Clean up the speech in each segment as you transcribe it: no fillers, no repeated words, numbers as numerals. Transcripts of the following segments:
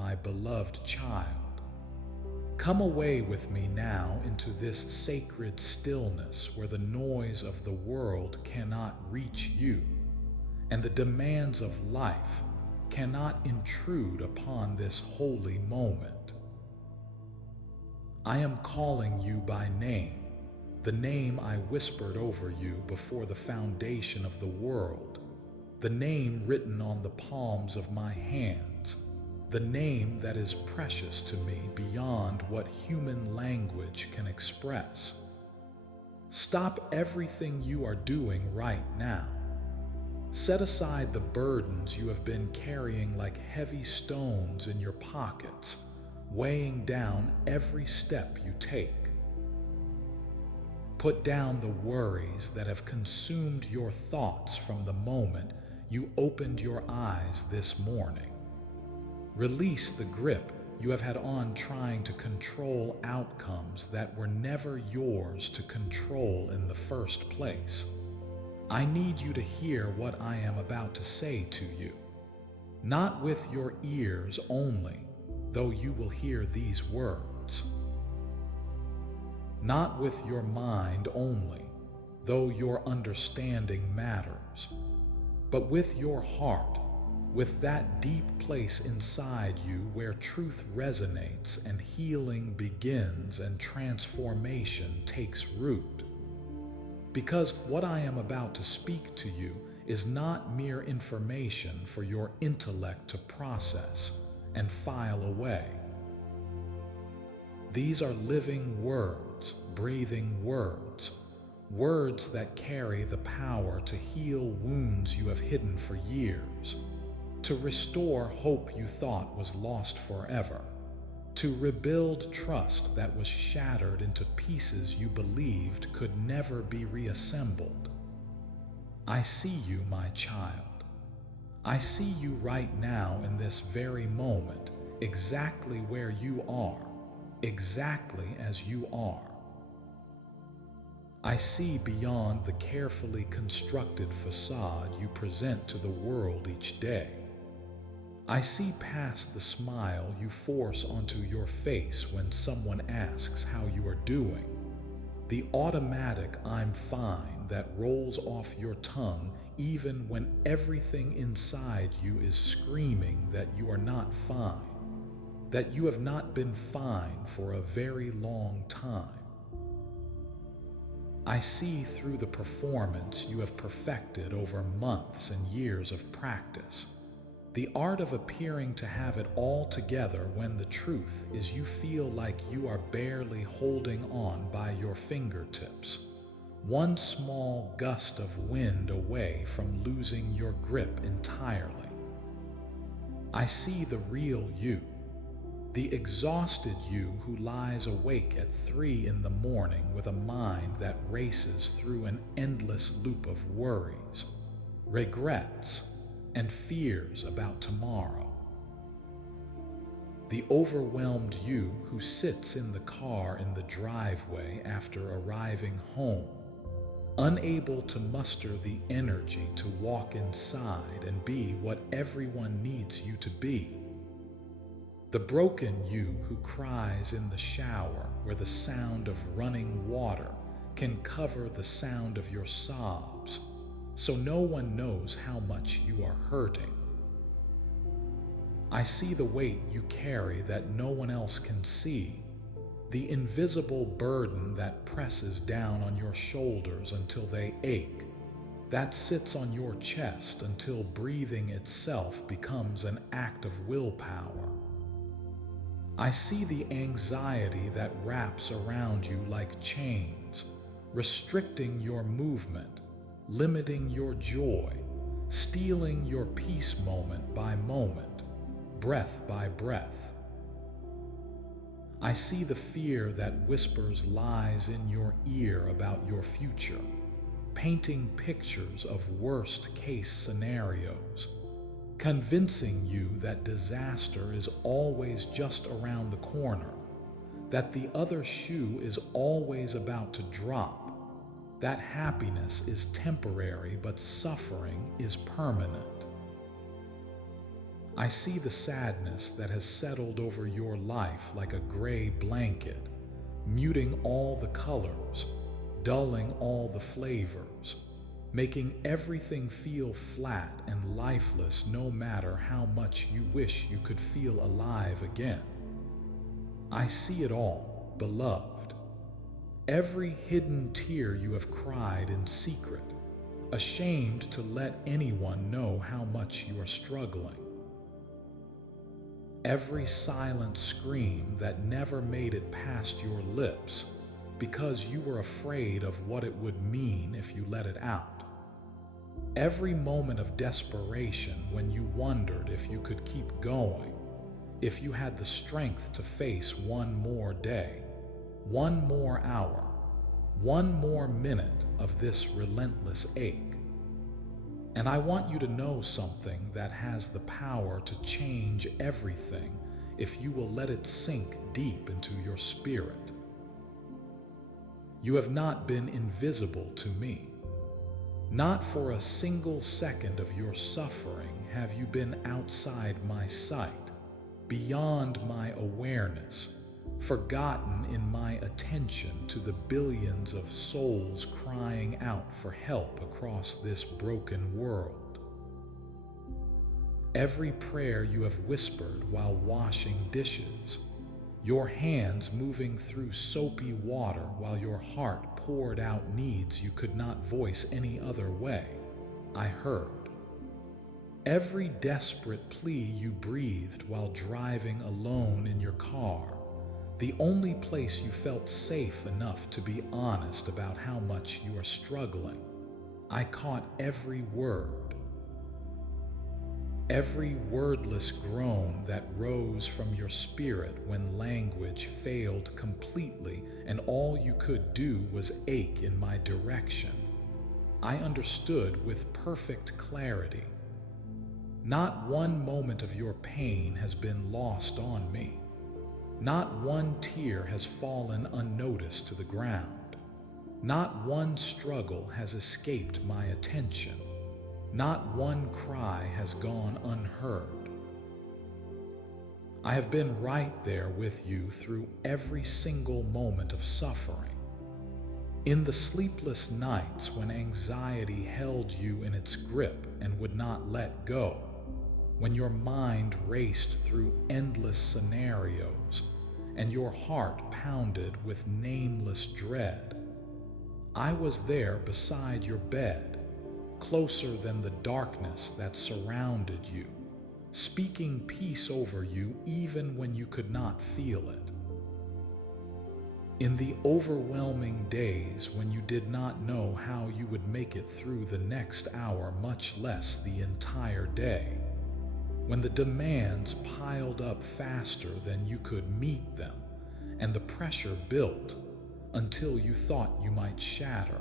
my beloved child. Come away with me now into this sacred stillness where the noise of the world cannot reach you, and the demands of life cannot intrude upon this holy moment. I am calling you by name, the name I whispered over you before the foundation of the world, the name written on the palms of my hands, the name that is precious to me beyond what human language can express. Stop everything you are doing right now. Set aside the burdens you have been carrying like heavy stones in your pockets, weighing down every step you take. Put down the worries that have consumed your thoughts from the moment you opened your eyes this morning. Release the grip you have had on trying to control outcomes that were never yours to control in the first place. I need you to hear what I am about to say to you, not with your ears only, though you will hear these words. Not with your mind only, though your understanding matters, but with your heart, with that deep place inside you where truth resonates and healing begins and transformation takes root. Because what I am about to speak to you is not mere information for your intellect to process and file away. These are living words, breathing words, words that carry the power to heal wounds you have hidden for years, to restore hope you thought was lost forever, to rebuild trust that was shattered into pieces you believed could never be reassembled. I see you, my child. I see you right now in this very moment, exactly where you are, exactly as you are. I see beyond the carefully constructed facade you present to the world each day. I see past the smile you force onto your face when someone asks how you are doing, the automatic "I'm fine" that rolls off your tongue even when everything inside you is screaming that you are not fine, that you have not been fine for a very long time. I see through the performance you have perfected over months and years of practice, the art of appearing to have it all together when the truth is you feel like you are barely holding on by your fingertips, one small gust of wind away from losing your grip entirely. I see the real you, the exhausted you who lies awake at 3 in the morning with a mind that races through an endless loop of worries, regrets, and fears about tomorrow. The overwhelmed you who sits in the car in the driveway after arriving home, unable to muster the energy to walk inside and be what everyone needs you to be. The broken you who cries in the shower where the sound of running water can cover the sound of your sobs, so no one knows how much you are hurting. I see the weight you carry that no one else can see, the invisible burden that presses down on your shoulders until they ache, that sits on your chest until breathing itself becomes an act of willpower. I see the anxiety that wraps around you like chains, restricting your movement, limiting your joy, stealing your peace moment by moment, breath by breath. I see the fear that whispers lies in your ear about your future, painting pictures of worst-case scenarios, convincing you that disaster is always just around the corner, that the other shoe is always about to drop, that happiness is temporary but suffering is permanent. I see the sadness that has settled over your life like a gray blanket, muting all the colors, dulling all the flavors, making everything feel flat and lifeless no matter how much you wish you could feel alive again. I see it all, beloved. Every hidden tear you have cried in secret, ashamed to let anyone know how much you are struggling. Every silent scream that never made it past your lips because you were afraid of what it would mean if you let it out. Every moment of desperation when you wondered if you could keep going, if you had the strength to face one more day, one more hour, one more minute of this relentless ache. And I want you to know something that has the power to change everything if you will let it sink deep into your spirit. You have not been invisible to me. Not for a single second of your suffering have you been outside my sight, beyond my awareness, forgotten in my attention to the billions of souls crying out for help across this broken world. Every prayer you have whispered while washing dishes, your hands moving through soapy water while your heart poured out needs you could not voice any other way, I heard. Every desperate plea you breathed while driving alone in your car, the only place you felt safe enough to be honest about how much you are struggling, I caught every word. Every wordless groan that rose from your spirit when language failed completely and all you could do was ache in my direction, I understood with perfect clarity. Not one moment of your pain has been lost on me. Not one tear has fallen unnoticed to the ground. Not one struggle has escaped my attention. Not one cry has gone unheard. I have been right there with you through every single moment of suffering. In the sleepless nights when anxiety held you in its grip and would not let go, when your mind raced through endless scenarios and your heart pounded with nameless dread, I was there beside your bed, closer than the darkness that surrounded you, speaking peace over you even when you could not feel it. In the overwhelming days when you did not know how you would make it through the next hour, much less the entire day, when the demands piled up faster than you could meet them, and the pressure built until you thought you might shatter,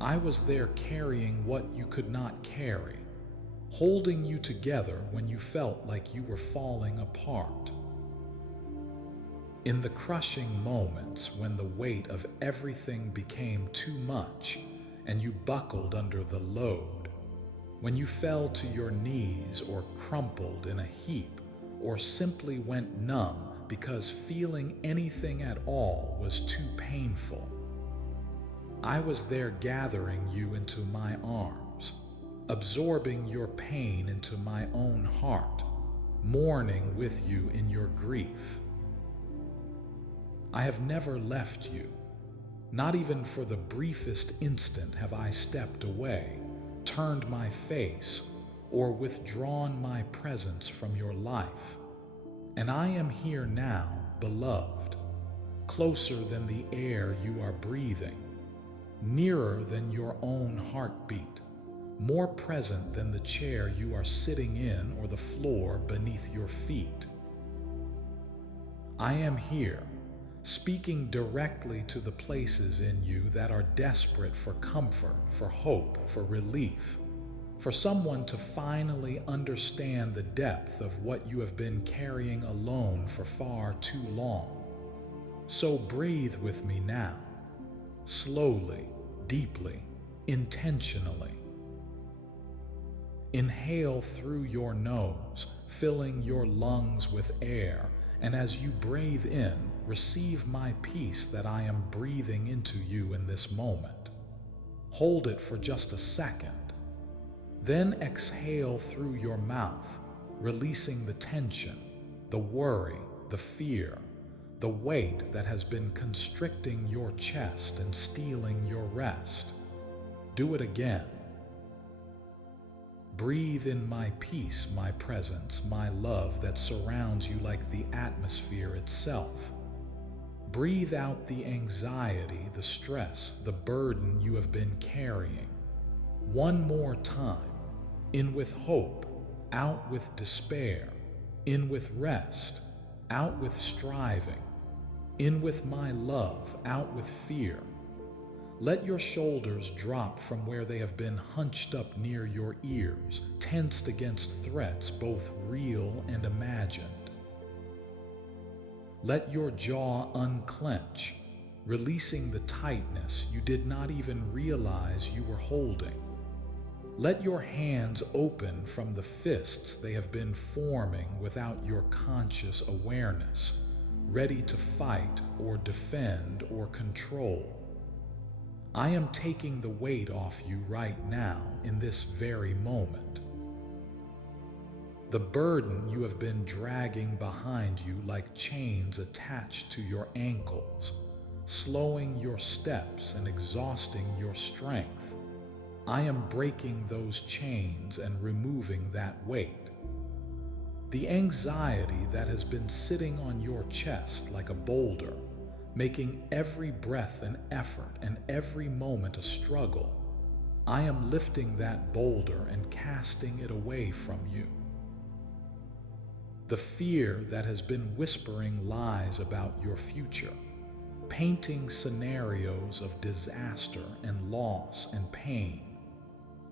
I was there carrying what you could not carry, holding you together when you felt like you were falling apart. In the crushing moments when the weight of everything became too much and you buckled under the load, when you fell to your knees or crumpled in a heap or simply went numb because feeling anything at all was too painful, I was there gathering you into my arms, absorbing your pain into my own heart, mourning with you in your grief. I have never left you. Not even for the briefest instant have I stepped away, turned my face, or withdrawn my presence from your life. And I am here now, beloved, closer than the air you are breathing, nearer than your own heartbeat, more present than the chair you are sitting in or the floor beneath your feet. I am here, speaking directly to the places in you that are desperate for comfort, for hope, for relief, for someone to finally understand the depth of what you have been carrying alone for far too long. So breathe with me now, slowly, deeply, intentionally. Inhale through your nose, filling your lungs with air, and as you breathe in, receive my peace that I am breathing into you in this moment. Hold it for just a second. Then exhale through your mouth, releasing the tension, the worry, the fear, the weight that has been constricting your chest and stealing your rest. Do it again. Breathe in my peace, my presence, my love that surrounds you like the atmosphere itself. Breathe out the anxiety, the stress, the burden you have been carrying. One more time. In with hope, out with despair. In with rest, out with striving. In with my love, out with fear. Let your shoulders drop from where they have been hunched up near your ears, tensed against threats both real and imagined. Let your jaw unclench, releasing the tightness you did not even realize you were holding. Let your hands open from the fists they have been forming without your conscious awareness, ready to fight or defend or control. I am taking the weight off you right now in this very moment. The burden you have been dragging behind you like chains attached to your ankles, slowing your steps and exhausting your strength. I am breaking those chains and removing that weight. The anxiety that has been sitting on your chest like a boulder, making every breath an effort and every moment a struggle. I am lifting that boulder and casting it away from you. The fear that has been whispering lies about your future, painting scenarios of disaster and loss and pain.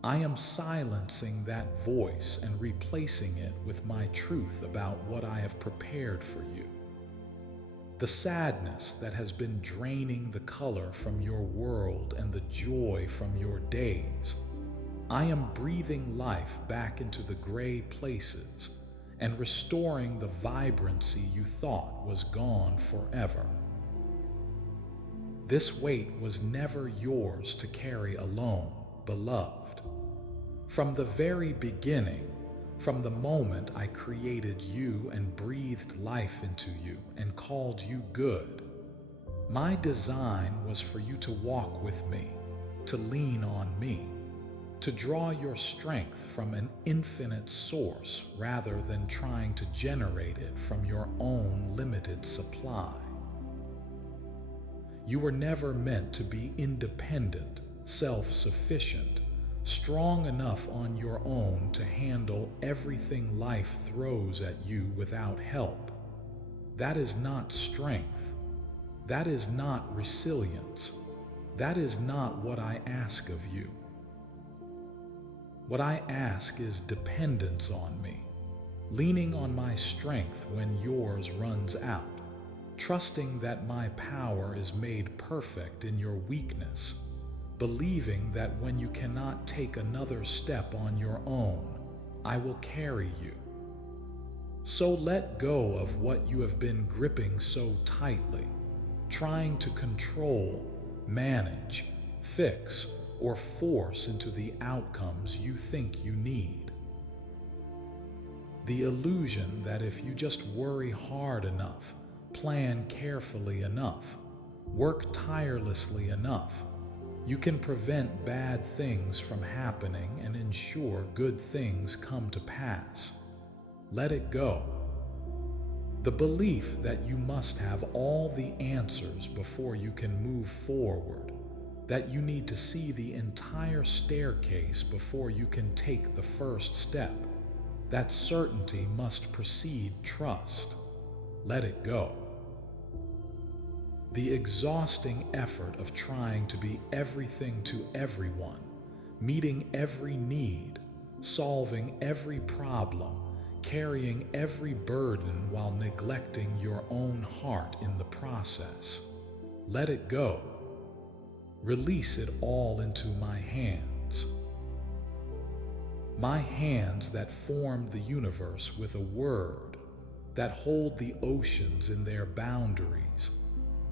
I am silencing that voice and replacing it with my truth about what I have prepared for you. The sadness that has been draining the color from your world and the joy from your days. I am breathing life back into the gray places and restoring the vibrancy you thought was gone forever. This weight was never yours to carry alone, beloved. From the very beginning, from the moment I created you and breathed life into you and called you good, my design was for you to walk with me, to lean on me, to draw your strength from an infinite source rather than trying to generate it from your own limited supply. You were never meant to be independent, self-sufficient, strong enough on your own to handle everything life throws at you without help. That is not strength. That is not resilience. That is not what I ask of you. What I ask is dependence on me, leaning on my strength when yours runs out, trusting that my power is made perfect in your weakness, believing that when you cannot take another step on your own, I will carry you. So let go of what you have been gripping so tightly, trying to control, manage, fix, or force into the outcomes you think you need. The illusion that if you just worry hard enough, plan carefully enough, work tirelessly enough, you can prevent bad things from happening and ensure good things come to pass. Let it go. The belief that you must have all the answers before you can move forward, that you need to see the entire staircase before you can take the first step, that certainty must precede trust. Let it go. The exhausting effort of trying to be everything to everyone, meeting every need, solving every problem, carrying every burden while neglecting your own heart in the process. Let it go. Release it all into my hands. my hands that formed the universe with a word, that hold the oceans in their boundaries,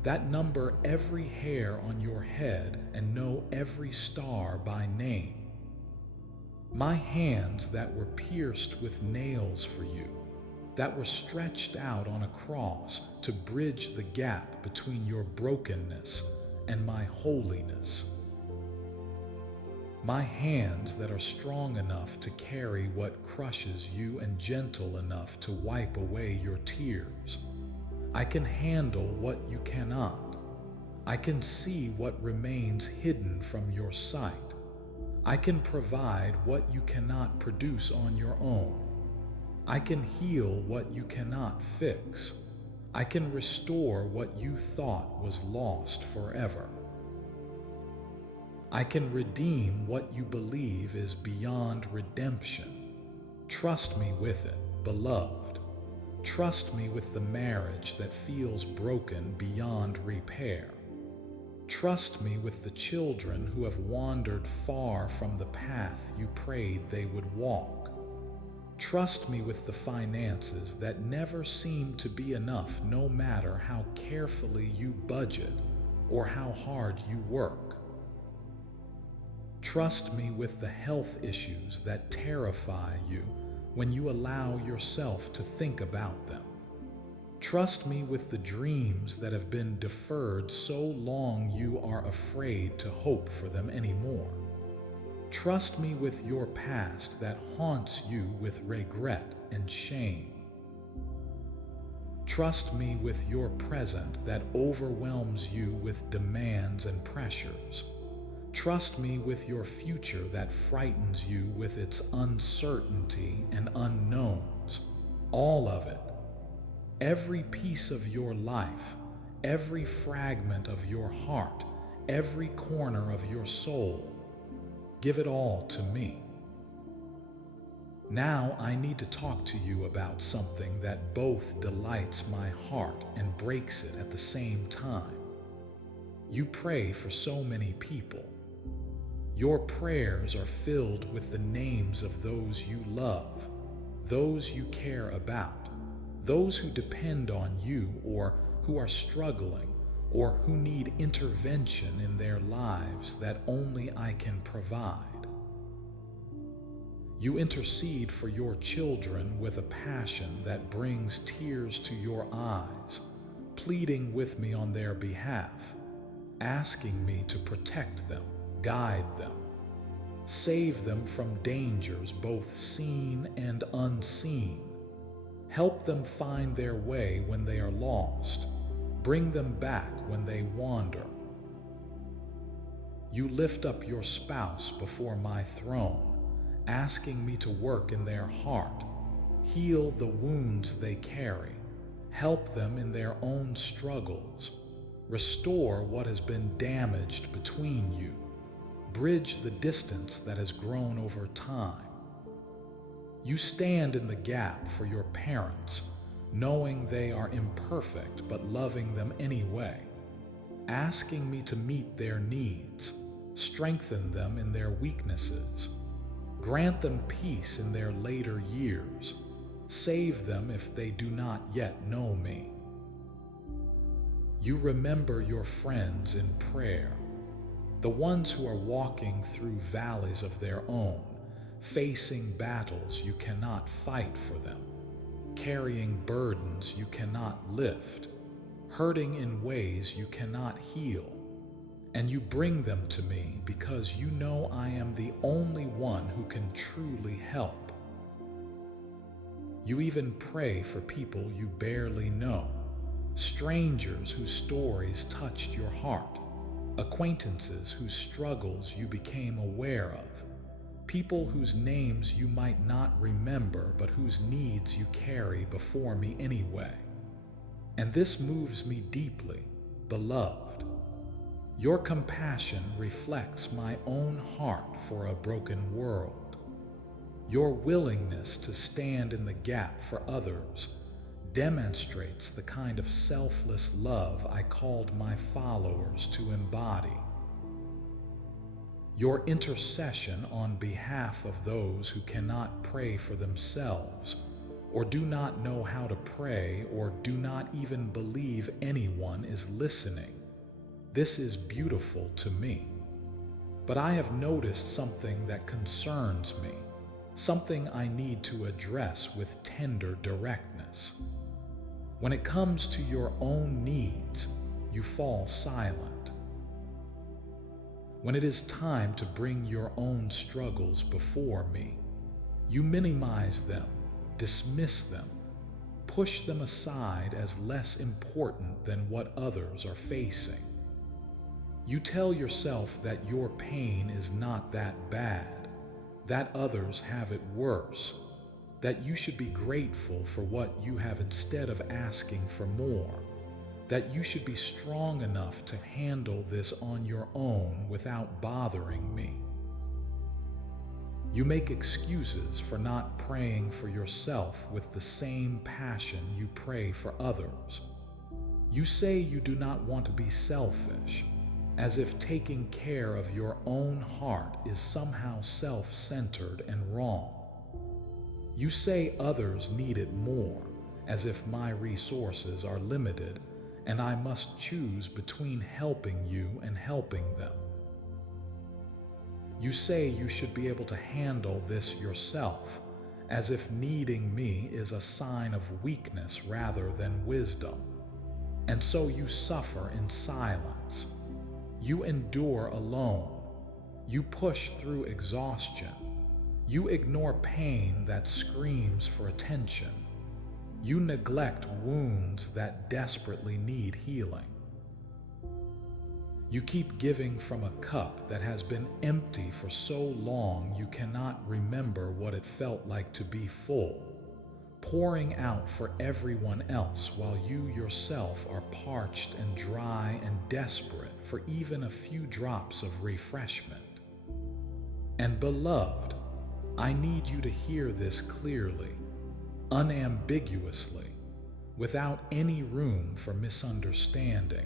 that number every hair on your head and know every star by name. My hands that were pierced with nails for you, that were stretched out on a cross to bridge the gap between your brokenness and my holiness. My hands that are strong enough to carry what crushes you and gentle enough to wipe away your tears. I can handle what you cannot. I can see what remains hidden from your sight. I can provide what you cannot produce on your own. I can heal what you cannot fix. I can restore what you thought was lost forever. I can redeem what you believe is beyond redemption. Trust me with it, beloved. Trust me with the marriage that feels broken beyond repair. Trust me with the children who have wandered far from the path you prayed they would walk. Trust me with the finances that never seem to be enough, no matter how carefully you budget or how hard you work. Trust me with the health issues that terrify you when you allow yourself to think about them. Trust me with the dreams that have been deferred so long you are afraid to hope for them anymore. Trust me with your past that haunts you with regret and shame. Trust me with your present that overwhelms you with demands and pressures. Trust me with your future that frightens you with its uncertainty and unknowns. All of it. Every piece of your life, every fragment of your heart, every corner of your soul. Give it all to me. Now I need to talk to you about something that both delights my heart and breaks it at the same time. You pray for so many people. Your prayers are filled with the names of those you love, those you care about, those who depend on you or who are struggling or who need intervention in their lives that only I can provide. You intercede for your children with a passion that brings tears to your eyes, pleading with me on their behalf, asking me to protect them, guide them, save them from dangers both seen and unseen, help them find their way when they are lost, bring them back when they wander. You lift up your spouse before my throne, asking me to work in their heart, heal the wounds they carry, help them in their own struggles, restore what has been damaged between you, bridge the distance that has grown over time. You stand in the gap for your parents, knowing they are imperfect but loving them anyway, asking me to meet their needs, strengthen them in their weaknesses, grant them peace in their later years, save them if they do not yet know me. You remember your friends in prayer, the ones who are walking through valleys of their own, facing battles you cannot fight for them, carrying burdens you cannot lift, hurting in ways you cannot heal. And you bring them to me because you know I am the only one who can truly help. You even pray for people you barely know, strangers whose stories touched your heart, acquaintances whose struggles you became aware of, people whose names you might not remember but whose needs you carry before me anyway. And this moves me deeply, beloved. Your compassion reflects my own heart for a broken world. Your willingness to stand in the gap for others demonstrates the kind of selfless love I called my followers to embody. your intercession on behalf of those who cannot pray for themselves, or do not know how to pray, or do not even believe anyone is listening. This is beautiful to me. But I have noticed something that concerns me, something I need to address with tender directness. When it comes to your own needs, you fall silent. When it is time to bring your own struggles before me, you minimize them, dismiss them, push them aside as less important than what others are facing. You tell yourself that your pain is not that bad, that others have it worse, that you should be grateful for what you have instead of asking for more, that you should be strong enough to handle this on your own without bothering me. You make excuses for not praying for yourself with the same passion you pray for others. You say you do not want to be selfish, as if taking care of your own heart is somehow self-centered and wrong. You say others need it more, as if my resources are limited and I must choose between helping you and helping them. You say you should be able to handle this yourself, as if needing me is a sign of weakness rather than wisdom. And so you suffer in silence. You endure alone. You push through exhaustion. You ignore pain that screams for attention. You neglect wounds that desperately need healing. You keep giving from a cup that has been empty for so long you cannot remember what it felt like to be full, pouring out for everyone else while you yourself are parched and dry and desperate for even a few drops of refreshment. And beloved, I need you to hear this clearly, unambiguously, without any room for misunderstanding.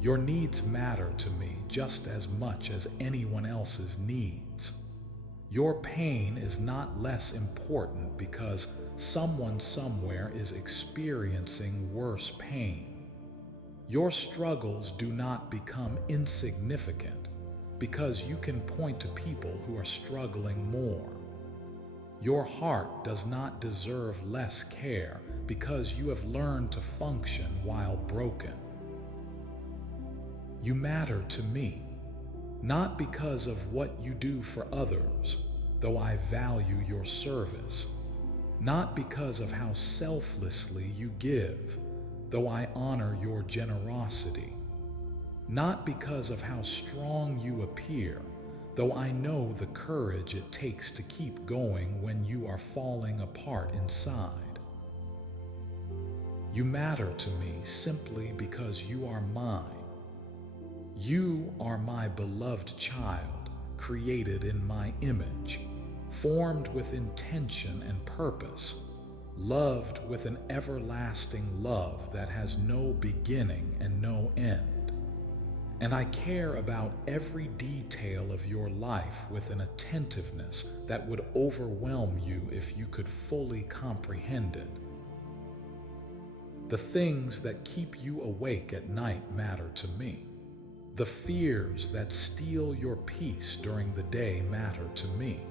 Your needs matter to me just as much as anyone else's needs. Your pain is not less important because someone somewhere is experiencing worse pain. Your struggles do not become insignificant because you can point to people who are struggling more. Your heart does not deserve less care because you have learned to function while broken. You matter to me, not because of what you do for others, though I value your service, not because of how selflessly you give, though I honor your generosity, not because of how strong you appear, though I know the courage it takes to keep going when you are falling apart inside. You matter to me simply because you are mine. You are my beloved child, created in my image, formed with intention and purpose, loved with an everlasting love that has no beginning and no end. And I care about every detail of your life with an attentiveness that would overwhelm you if you could fully comprehend it. The things that keep you awake at night matter to me. The fears that steal your peace during the day matter to me.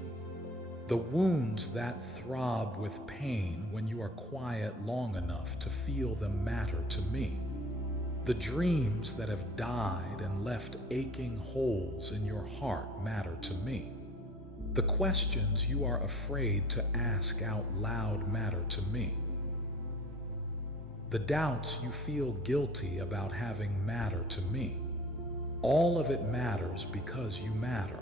The wounds that throb with pain when you are quiet long enough to feel them matter to me. The dreams that have died and left aching holes in your heart matter to me. The questions you are afraid to ask out loud matter to me. The doubts you feel guilty about having matter to me. All of it matters because you matter.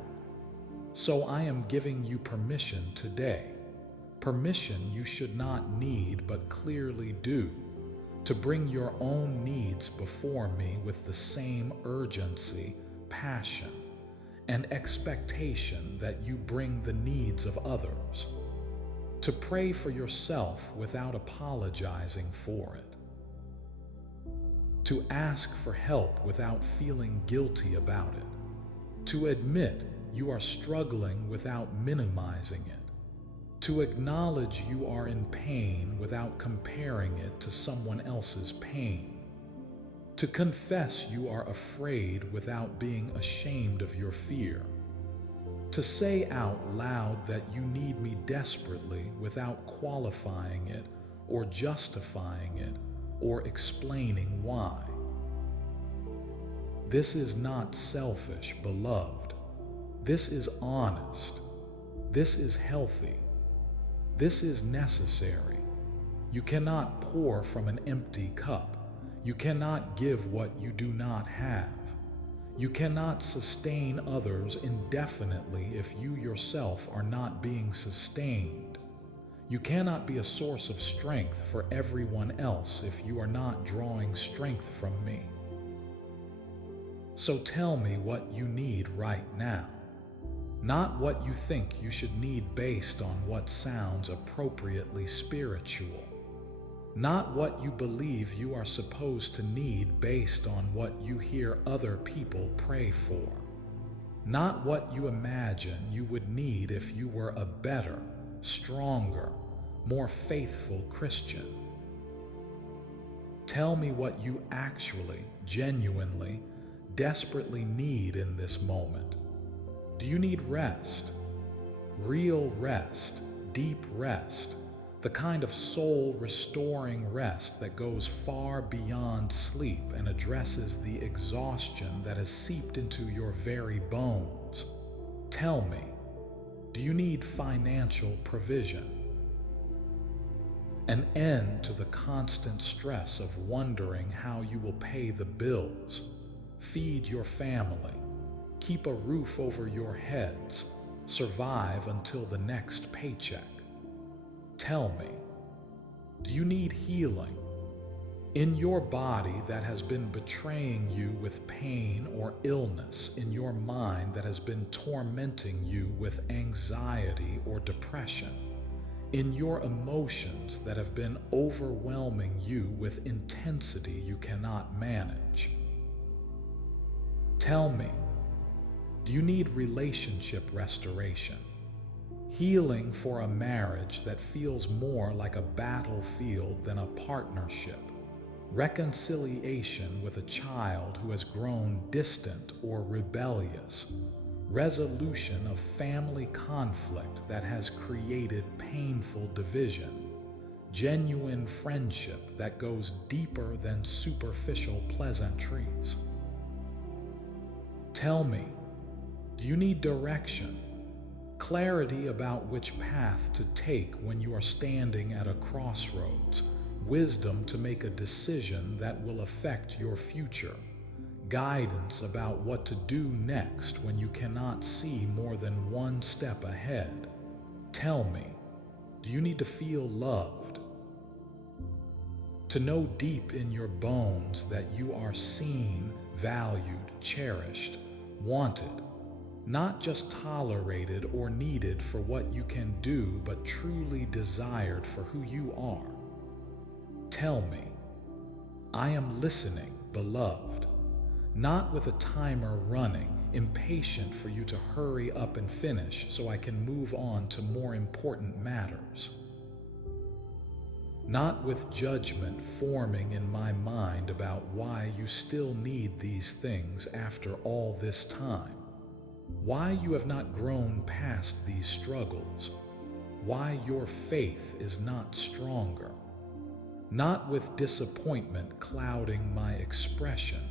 So I am giving you permission today, permission you should not need but clearly do, to bring your own needs before me with the same urgency, passion, and expectation that you bring the needs of others, to pray for yourself without apologizing for it, to ask for help without feeling guilty about it, To admit you are struggling without minimizing it. To acknowledge you are in pain without comparing it to someone else's pain. To confess you are afraid without being ashamed of your fear. To say out loud that you need me desperately without qualifying it or justifying it or explaining why. This is not selfish, beloved. This is honest. This is healthy. This is necessary. You cannot pour from an empty cup. You cannot give what you do not have. You cannot sustain others indefinitely if you yourself are not being sustained. You cannot be a source of strength for everyone else if you are not drawing strength from me. So tell me what you need right now, not what you think you should need based on what sounds appropriately spiritual. Not what you believe you are supposed to need based on what you hear other people pray for. Not what you imagine you would need if you were a better, stronger, more faithful Christian. Tell me what you actually, genuinely, desperately need in this moment. Do you need rest? Real rest, deep rest. The kind of soul-restoring rest that goes far beyond sleep and addresses the exhaustion that has seeped into your very bones. Tell me, do you need financial provision? An end to the constant stress of wondering how you will pay the bills, feed your family, keep a roof over your heads, survive until the next paycheck. Tell me, do you need healing in your body that has been betraying you with pain or illness, in your mind that has been tormenting you with anxiety or depression, in your emotions that have been overwhelming you with intensity you cannot manage? Tell me, do you need relationship restoration? Healing for a marriage that feels more like a battlefield than a partnership. Reconciliation with a child who has grown distant or rebellious. Resolution of family conflict that has created painful division. Genuine friendship that goes deeper than superficial pleasantries. Tell me, do you need direction? Clarity about which path to take when you are standing at a crossroads, wisdom to make a decision that will affect your future, guidance about what to do next when you cannot see more than one step ahead. Tell me, do you need to feel loved? To know deep in your bones that you are seen, valued, cherished, wanted, not just tolerated or needed for what you can do, but truly desired for who you are. Tell me, I am listening, beloved, not with a timer running, impatient for you to hurry up and finish so I can move on to more important matters. Not with judgment forming in my mind about why you still need these things after all this time. Why you have not grown past these struggles, why your faith is not stronger. Not with disappointment clouding my expression,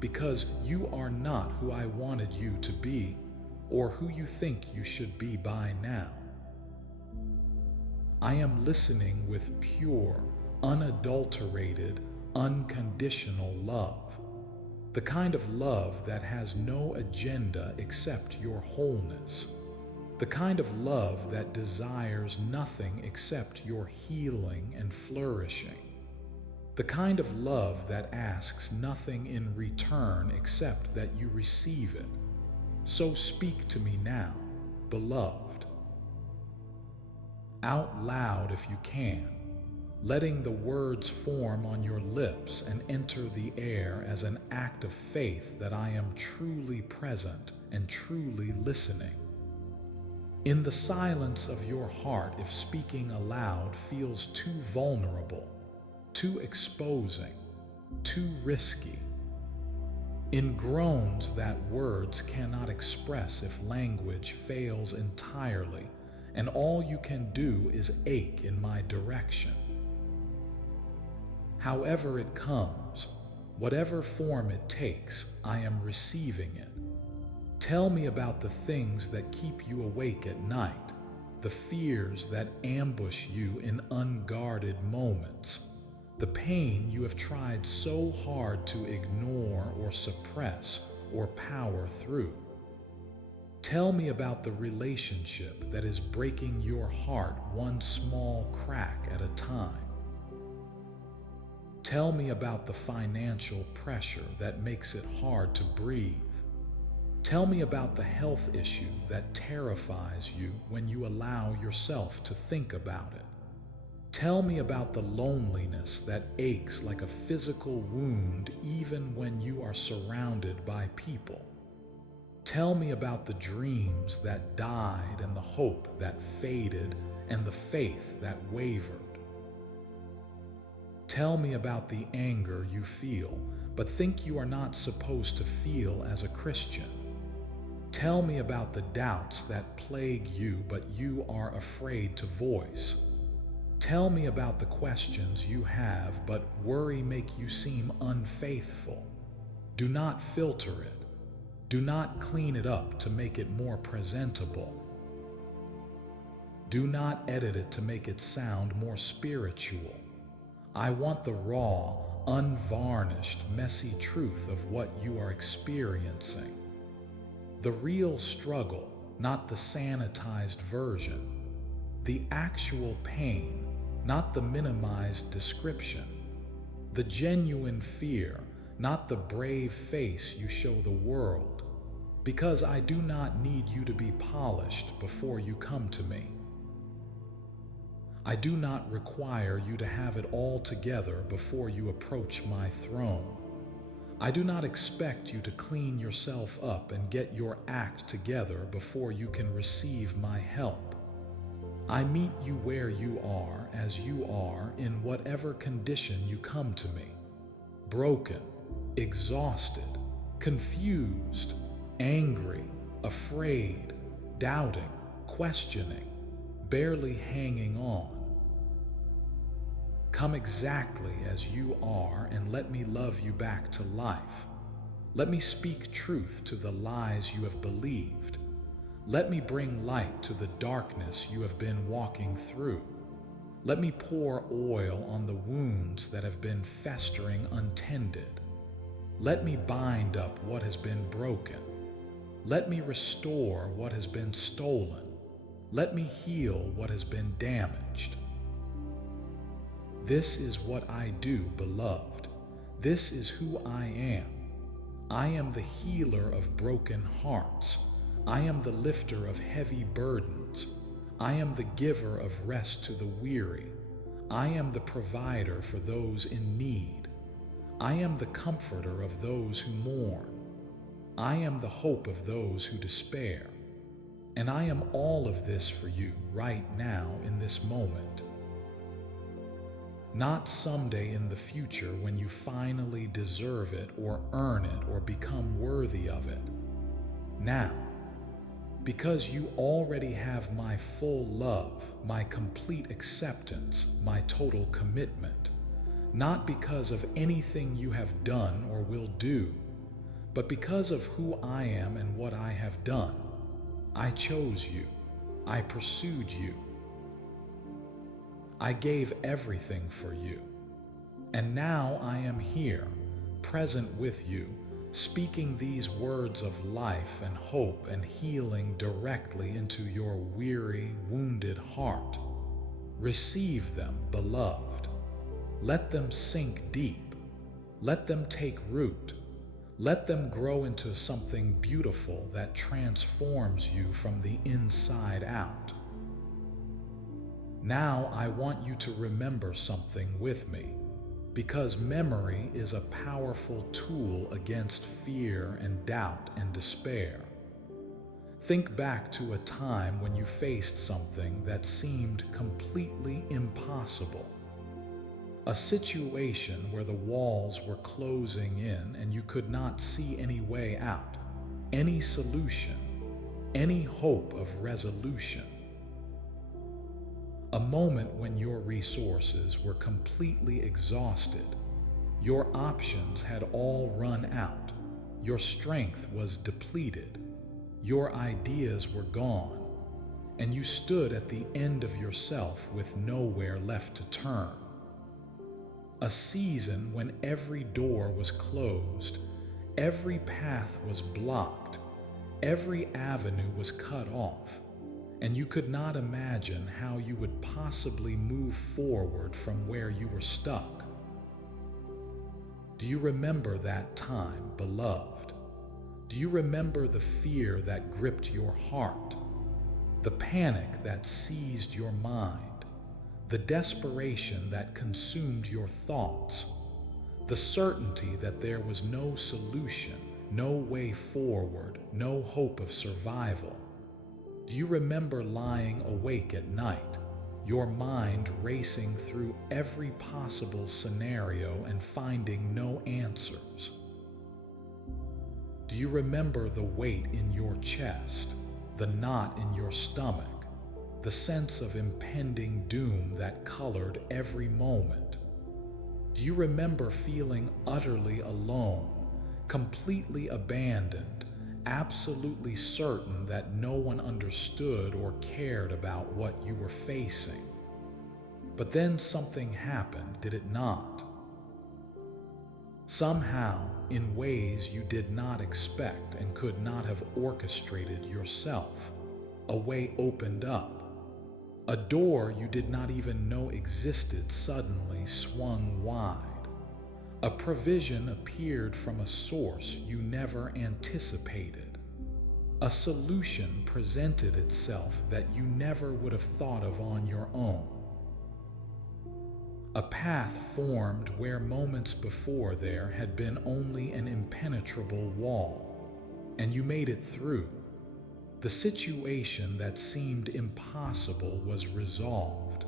because you are not who I wanted you to be, or who you think you should be by now. I am listening with pure, unadulterated, unconditional love. The kind of love that has no agenda except your wholeness. The kind of love that desires nothing except your healing and flourishing. The kind of love that asks nothing in return except that you receive it. So speak to me now, beloved. Out loud if you can. letting the words form on your lips and enter the air as an act of faith that I am truly present and truly listening. In the silence of your heart, if speaking aloud feels too vulnerable, too exposing, too risky, in groans that words cannot express if language fails entirely, and all you can do is ache in my direction. However it comes, whatever form it takes, I am receiving it. Tell me about the things that keep you awake at night, the fears that ambush you in unguarded moments, the pain you have tried so hard to ignore or suppress or power through. Tell me about the relationship that is breaking your heart one small crack at a time. Tell me about the financial pressure that makes it hard to breathe. Tell me about the health issue that terrifies you when you allow yourself to think about it. Tell me about the loneliness that aches like a physical wound even when you are surrounded by people. Tell me about the dreams that died and the hope that faded and the faith that wavered. Tell me about the anger you feel, but think you are not supposed to feel as a Christian. Tell me about the doubts that plague you, but you are afraid to voice. Tell me about the questions you have, but worry make you seem unfaithful. Do not filter it. Do not clean it up to make it more presentable. Do not edit it to make it sound more spiritual. I want the raw, unvarnished, messy truth of what you are experiencing. The real struggle, not the sanitized version. The actual pain, not the minimized description. The genuine fear, not the brave face you show the world. Because I do not need you to be polished before you come to me. I do not require you to have it all together before you approach my throne. I do not expect you to clean yourself up and get your act together before you can receive my help. I meet you where you are, as you are, in whatever condition you come to me. Broken, exhausted, confused, angry, afraid, doubting, questioning, barely hanging on. Come exactly as you are and let me love you back to life. Let me speak truth to the lies you have believed. Let me bring light to the darkness you have been walking through. Let me pour oil on the wounds that have been festering untended. Let me bind up what has been broken. Let me restore what has been stolen. Let me heal what has been damaged. This is what I do, beloved. This is who I am. I am the healer of broken hearts. I am the lifter of heavy burdens. I am the giver of rest to the weary. I am the provider for those in need. I am the comforter of those who mourn. I am the hope of those who despair. And I am all of this for you right now in this moment. Not someday in the future when you finally deserve it or earn it or become worthy of it. Now, because you already have my full love, my complete acceptance, my total commitment, not because of anything you have done or will do, but because of who I am and what I have done. I chose you. I pursued you. I gave everything for you. And now I am here, present with you, speaking these words of life and hope and healing directly into your weary, wounded heart. Receive them, beloved. Let them sink deep. Let them take root. Let them grow into something beautiful that transforms you from the inside out. Now I want you to remember something with me, because memory is a powerful tool against fear and doubt and despair. Think back to a time when you faced something that seemed completely impossible. A situation where the walls were closing in and you could not see any way out, any solution, any hope of resolution. A moment when your resources were completely exhausted, your options had all run out, your strength was depleted, your ideas were gone, and you stood at the end of yourself with nowhere left to turn. A season when every door was closed, every path was blocked, every avenue was cut off, and you could not imagine how you would possibly move forward from where you were stuck. Do you remember that time, beloved? Do you remember the fear that gripped your heart, the panic that seized your mind, the desperation that consumed your thoughts, the certainty that there was no solution, no way forward, no hope of survival? Do you remember lying awake at night, your mind racing through every possible scenario and finding no answers? Do you remember the weight in your chest, the knot in your stomach, the sense of impending doom that colored every moment? Do you remember feeling utterly alone, completely abandoned, absolutely certain that no one understood or cared about what you were facing? But then something happened, did it not? Somehow, in ways you did not expect and could not have orchestrated yourself, a way opened up. A door you did not even know existed suddenly swung wide. A provision appeared from a source you never anticipated. A solution presented itself that you never would have thought of on your own. A path formed where moments before there had been only an impenetrable wall, and you made it through. The situation that seemed impossible was resolved.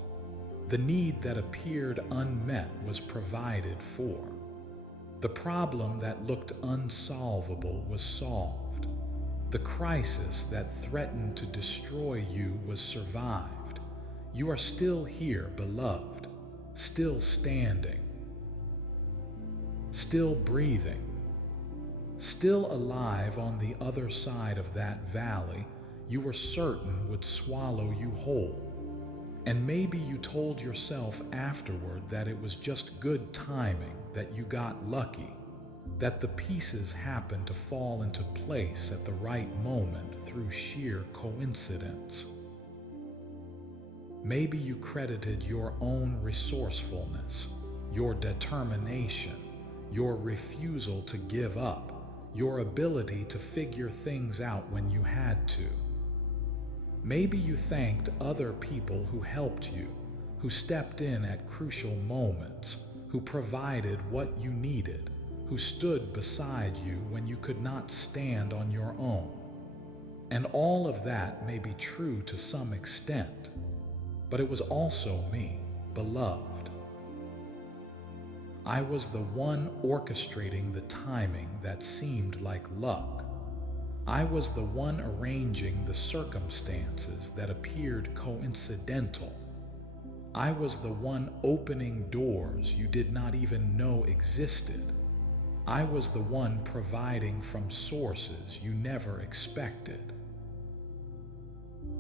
The need that appeared unmet was provided for. The problem that looked unsolvable was solved. The crisis that threatened to destroy you was survived. You are still here, beloved, still standing, still breathing, still alive on the other side of that valley you were certain would swallow you whole. And maybe you told yourself afterward that it was just good timing, that you got lucky, that the pieces happened to fall into place at the right moment through sheer coincidence. Maybe you credited your own resourcefulness, your determination, your refusal to give up, your ability to figure things out when you had to. Maybe you thanked other people who helped you, who stepped in at crucial moments, who provided what you needed, who stood beside you when you could not stand on your own. And all of that may be true to some extent, but it was also me, beloved. I was the one orchestrating the timing that seemed like luck. I was the one arranging the circumstances that appeared coincidental. I was the one opening doors you did not even know existed. I was the one providing from sources you never expected.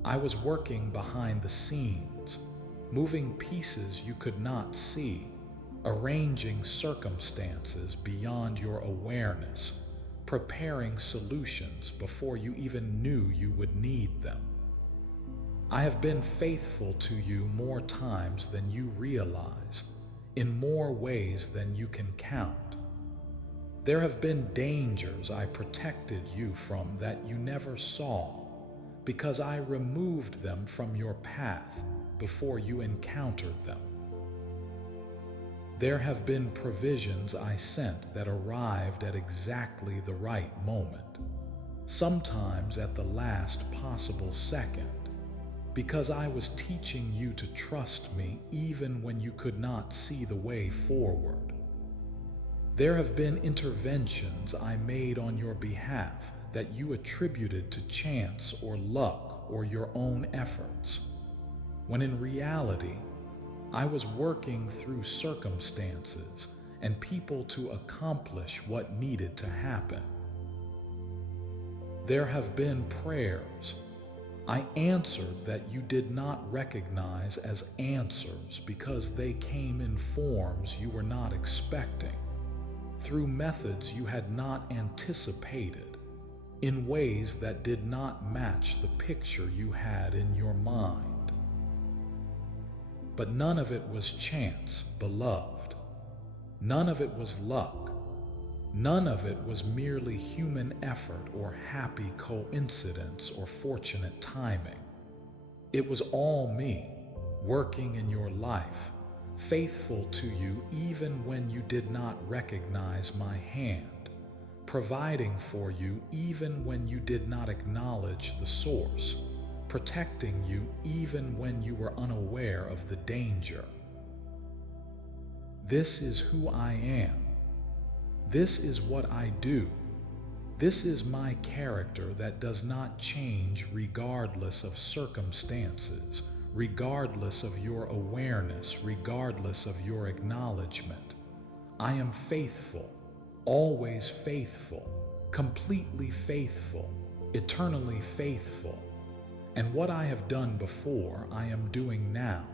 I was working behind the scenes, moving pieces you could not see, arranging circumstances beyond your awareness, preparing solutions before you even knew you would need them. I have been faithful to you more times than you realize, in more ways than you can count. There have been dangers I protected you from that you never saw, because I removed them from your path, before you encountered them. There have been provisions I sent that arrived at exactly the right moment, sometimes at the last possible second, because I was teaching you to trust me even when you could not see the way forward. There have been interventions I made on your behalf that you attributed to chance or luck or your own efforts, when in reality, I was working through circumstances and people to accomplish what needed to happen. There have been prayers I answered that you did not recognize as answers because they came in forms you were not expecting, through methods you had not anticipated, in ways that did not match the picture you had in your mind. But none of it was chance, beloved. None of it was luck. None of it was merely human effort or happy coincidence or fortunate timing. It was all me, working in your life, faithful to you even when you did not recognize my hand, providing for you even when you did not acknowledge the source, protecting you even when you were unaware of the danger. This is who I am. This is what I do. This is my character that does not change regardless of circumstances, regardless of your awareness, regardless of your acknowledgement. I am faithful, always faithful, completely faithful, eternally faithful. And what I have done before, I am doing now.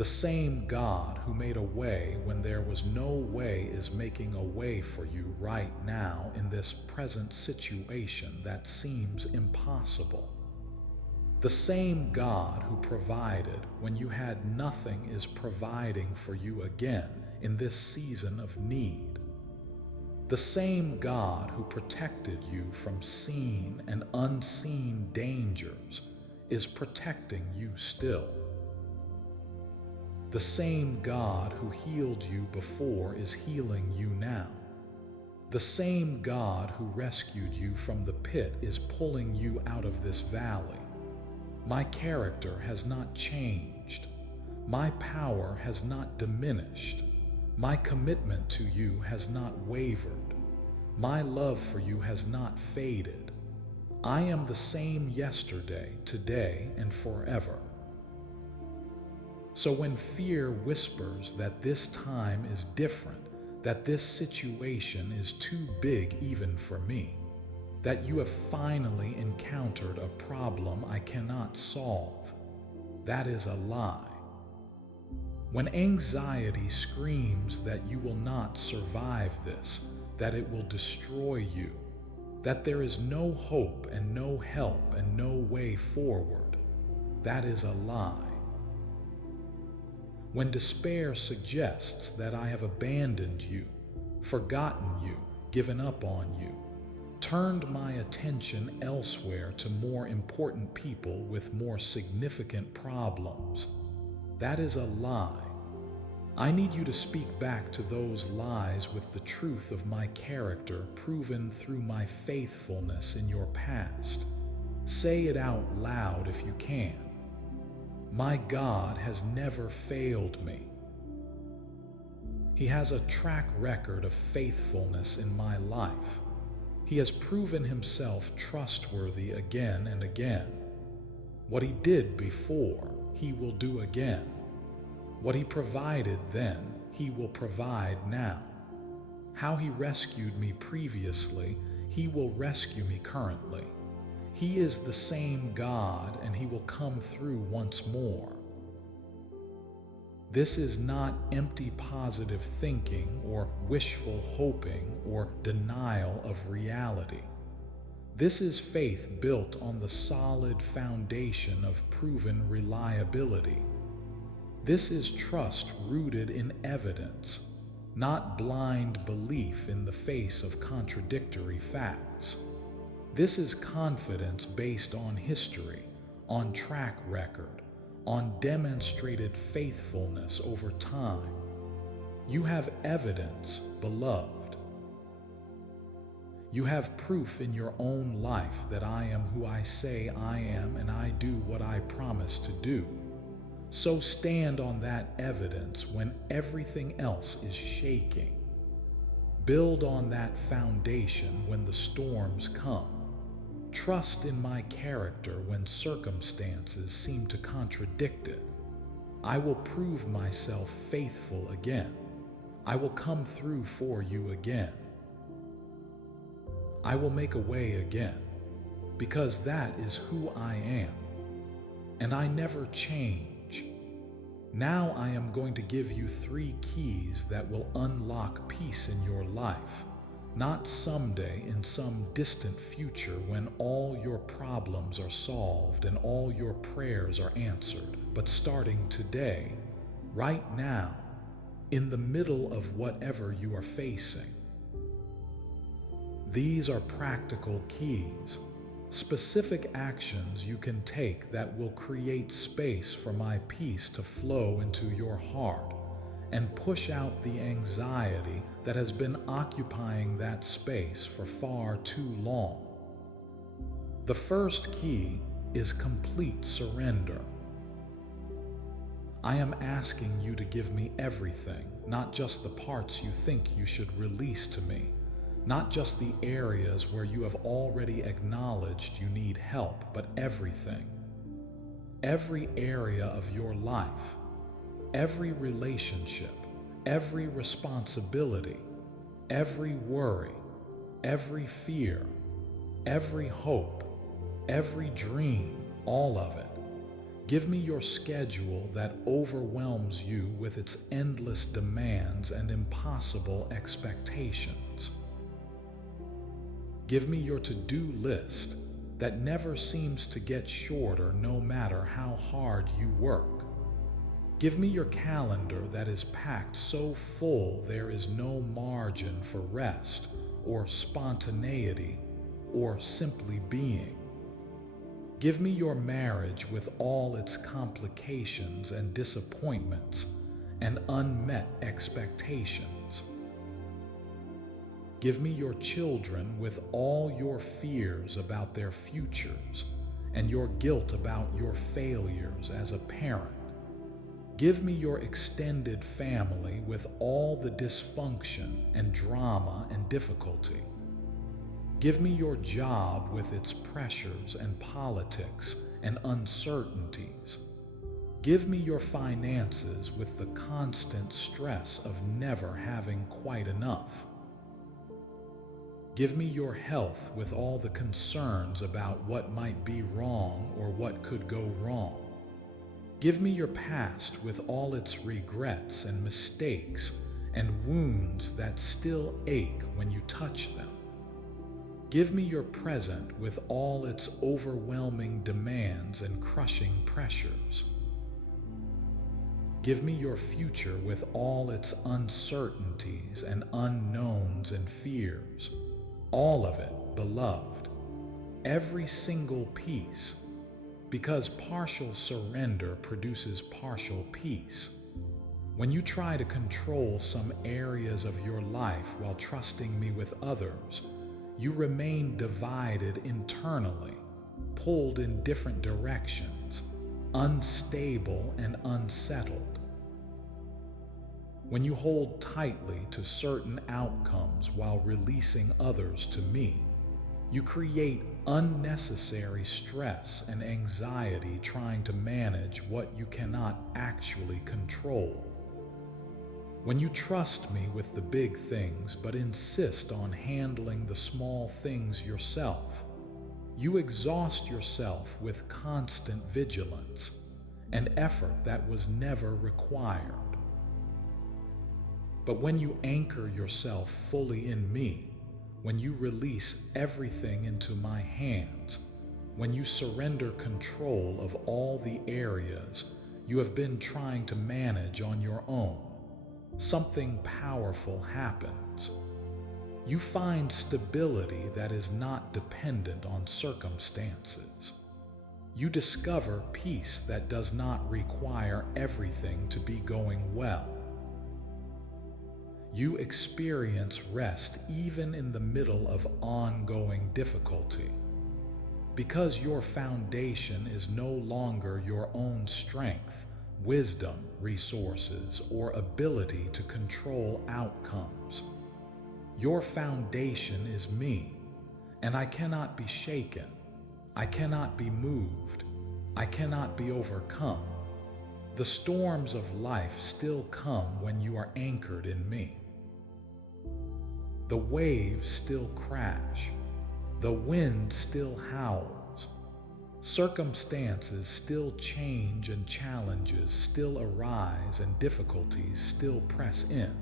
The same God who made a way when there was no way is making a way for you right now in this present situation that seems impossible. The same God who provided when you had nothing is providing for you again in this season of need. The same God who protected you from seen and unseen dangers is protecting you still. The same God who healed you before is healing you now. The same God who rescued you from the pit is pulling you out of this valley. My character has not changed. My power has not diminished. My commitment to you has not wavered. My love for you has not faded. I am the same yesterday, today, and forever. So when fear whispers that this time is different, that this situation is too big even for me, that you have finally encountered a problem I cannot solve, that is a lie. When anxiety screams that you will not survive this, that it will destroy you, that there is no hope and no help and no way forward, that is a lie. When despair suggests that I have abandoned you, forgotten you, given up on you, turned my attention elsewhere to more important people with more significant problems, that is a lie. I need you to speak back to those lies with the truth of my character proven through my faithfulness in your past. Say it out loud if you can. My God has never failed me. He has a track record of faithfulness in my life. He has proven himself trustworthy again and again. What he did before, he will do again. What he provided then, he will provide now. How he rescued me previously, he will rescue me currently. He is the same God, and he will come through once more. This is not empty positive thinking or wishful hoping or denial of reality. This is faith built on the solid foundation of proven reliability. This is trust rooted in evidence, not blind belief in the face of contradictory facts. This is confidence based on history, on track record, on demonstrated faithfulness over time. You have evidence, beloved. You have proof in your own life that I am who I say I am and I do what I promise to do. So stand on that evidence when everything else is shaking. Build on that foundation when the storms come. Trust in my character when circumstances seem to contradict it. I will prove myself faithful again. I will come through for you again. I will make a way again, because that is who I am, and I never change. Now I am going to give you 3 keys that will unlock peace in your life, not someday in some distant future when all your problems are solved and all your prayers are answered, but starting today, right now, in the middle of whatever you are facing. These are practical keys, specific actions you can take that will create space for my peace to flow into your heart and push out the anxiety that has been occupying that space for far too long. The first key is complete surrender. I am asking you to give me everything, not just the parts you think you should release to me. Not just the areas where you have already acknowledged you need help, but everything. Every area of your life, every relationship, every responsibility, every worry, every fear, every hope, every dream, all of it. Give me your schedule that overwhelms you with its endless demands and impossible expectations. Give me your to-do list that never seems to get shorter no matter how hard you work. Give me your calendar that is packed so full there is no margin for rest or spontaneity or simply being. Give me your marriage with all its complications and disappointments and unmet expectations. Give me your children with all your fears about their futures and your guilt about your failures as a parent. Give me your extended family with all the dysfunction and drama and difficulty. Give me your job with its pressures and politics and uncertainties. Give me your finances with the constant stress of never having quite enough. Give me your health with all the concerns about what might be wrong or what could go wrong. Give me your past with all its regrets and mistakes and wounds that still ache when you touch them. Give me your present with all its overwhelming demands and crushing pressures. Give me your future with all its uncertainties and unknowns and fears. All of it, beloved, every single piece, because partial surrender produces partial peace. When you try to control some areas of your life while trusting me with others, you remain divided internally, pulled in different directions, unstable and unsettled. When you hold tightly to certain outcomes while releasing others to me, you create unnecessary stress and anxiety trying to manage what you cannot actually control. When you trust me with the big things but insist on handling the small things yourself, you exhaust yourself with constant vigilance, an effort that was never required. But when you anchor yourself fully in me, when you release everything into my hands, when you surrender control of all the areas you have been trying to manage on your own, something powerful happens. You find stability that is not dependent on circumstances. You discover peace that does not require everything to be going well. You experience rest even in the middle of ongoing difficulty, because your foundation is no longer your own strength, wisdom, resources, or ability to control outcomes. Your foundation is me, and I cannot be shaken. I cannot be moved. I cannot be overcome. The storms of life still come when you are anchored in me. The waves still crash. The wind still howls. Circumstances still change and challenges still arise and difficulties still press in.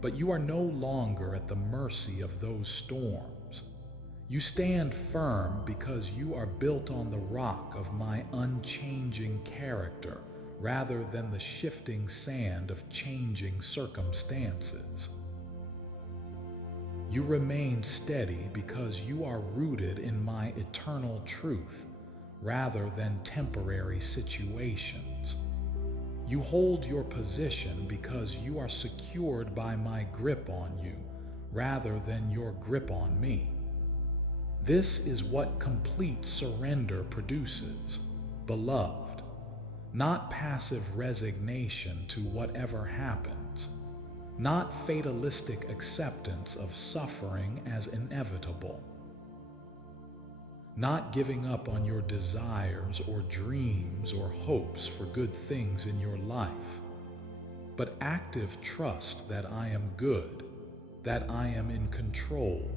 But you are no longer at the mercy of those storms. You stand firm because you are built on the rock of my unchanging character rather than the shifting sand of changing circumstances. You remain steady because you are rooted in my eternal truth rather than temporary situations. You hold your position because you are secured by my grip on you rather than your grip on me. This is what complete surrender produces, beloved, not passive resignation to whatever happens, not fatalistic acceptance of suffering as inevitable, not giving up on your desires or dreams or hopes for good things in your life, but active trust that I am good, that I am in control,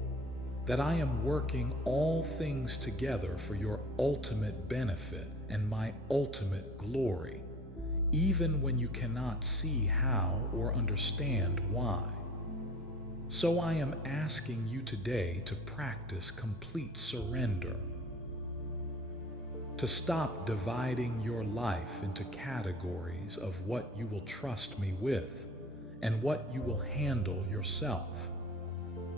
that I am working all things together for your ultimate benefit and my ultimate glory, even when you cannot see how or understand why. So I am asking you today to practice complete surrender, to stop dividing your life into categories of what you will trust me with and what you will handle yourself,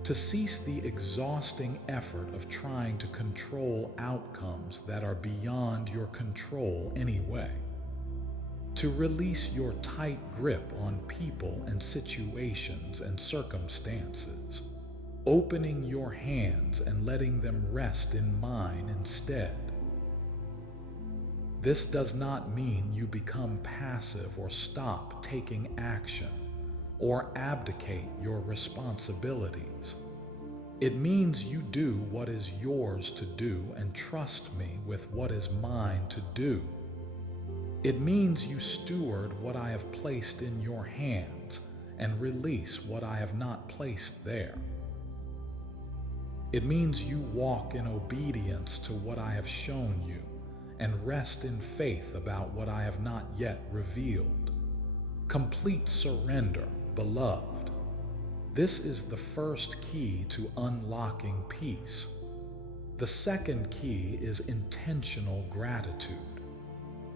to cease the exhausting effort of trying to control outcomes that are beyond your control anyway, to release your tight grip on people and situations and circumstances, opening your hands and letting them rest in mine instead. This does not mean you become passive or stop taking action or abdicate your responsibilities. It means you do what is yours to do and trust me with what is mine to do. It means you steward what I have placed in your hands and release what I have not placed there. It means you walk in obedience to what I have shown you and rest in faith about what I have not yet revealed. Complete surrender, beloved. This is the first key to unlocking peace. The second key is intentional gratitude.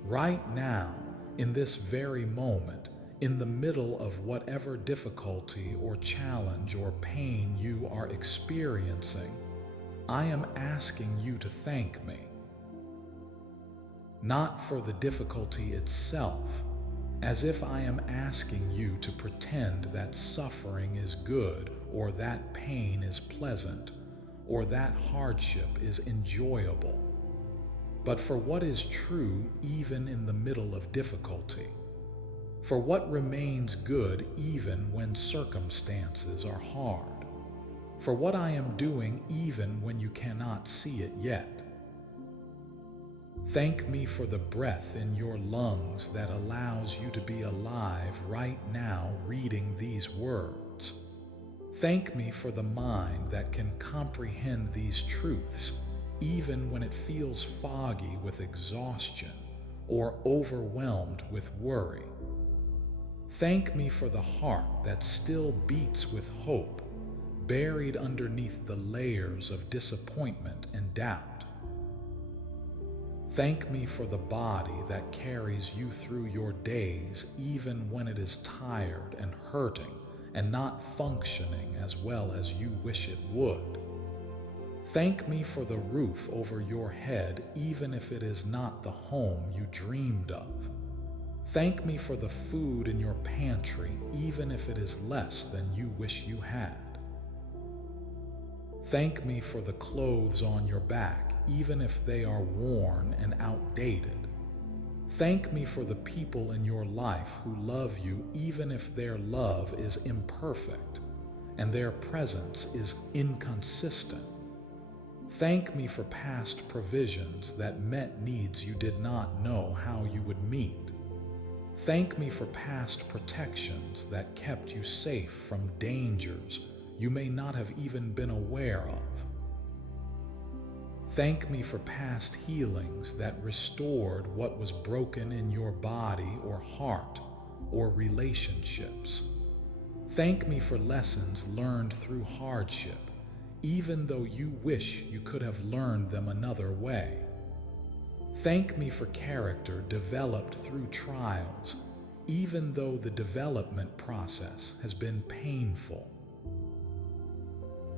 Right now, in this very moment, in the middle of whatever difficulty or challenge or pain you are experiencing, I am asking you to thank me. Not for the difficulty itself, as if I am asking you to pretend that suffering is good, or that pain is pleasant, or that hardship is enjoyable, but for what is true even in the middle of difficulty, for what remains good even when circumstances are hard, for what I am doing even when you cannot see it yet. Thank me for the breath in your lungs that allows you to be alive right now reading these words. Thank me for the mind that can comprehend these truths even when it feels foggy with exhaustion or overwhelmed with worry. Thank me for the heart that still beats with hope, buried underneath the layers of disappointment and doubt. Thank me for the body that carries you through your days even when it is tired and hurting and not functioning as well as you wish it would. Thank me for the roof over your head, even if it is not the home you dreamed of. Thank me for the food in your pantry, even if it is less than you wish you had. Thank me for the clothes on your back, even if they are worn and outdated. Thank me for the people in your life who love you, even if their love is imperfect and their presence is inconsistent. Thank me for past provisions that met needs you did not know how you would meet. Thank me for past protections that kept you safe from dangers you may not have even been aware of. Thank me for past healings that restored what was broken in your body or heart or relationships. Thank me for lessons learned through hardship, even though you wish you could have learned them another way. Thank me for character developed through trials, even though the development process has been painful.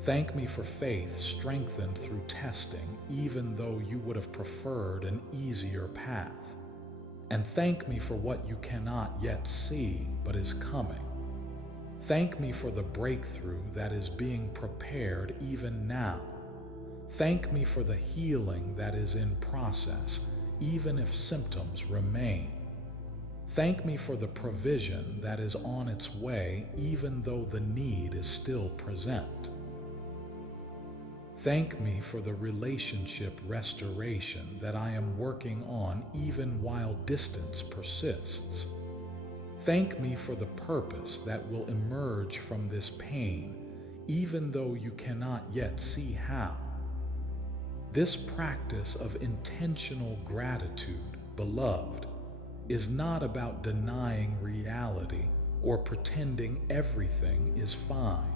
Thank me for faith strengthened through testing, even though you would have preferred an easier path. And thank me for what you cannot yet see but is coming. Thank me for the breakthrough that is being prepared even now. Thank me for the healing that is in process, even if symptoms remain. Thank me for the provision that is on its way, even though the need is still present. Thank me for the relationship restoration that I am working on even while distance persists. Thank me for the purpose that will emerge from this pain, even though you cannot yet see how. This practice of intentional gratitude, beloved, is not about denying reality or pretending everything is fine,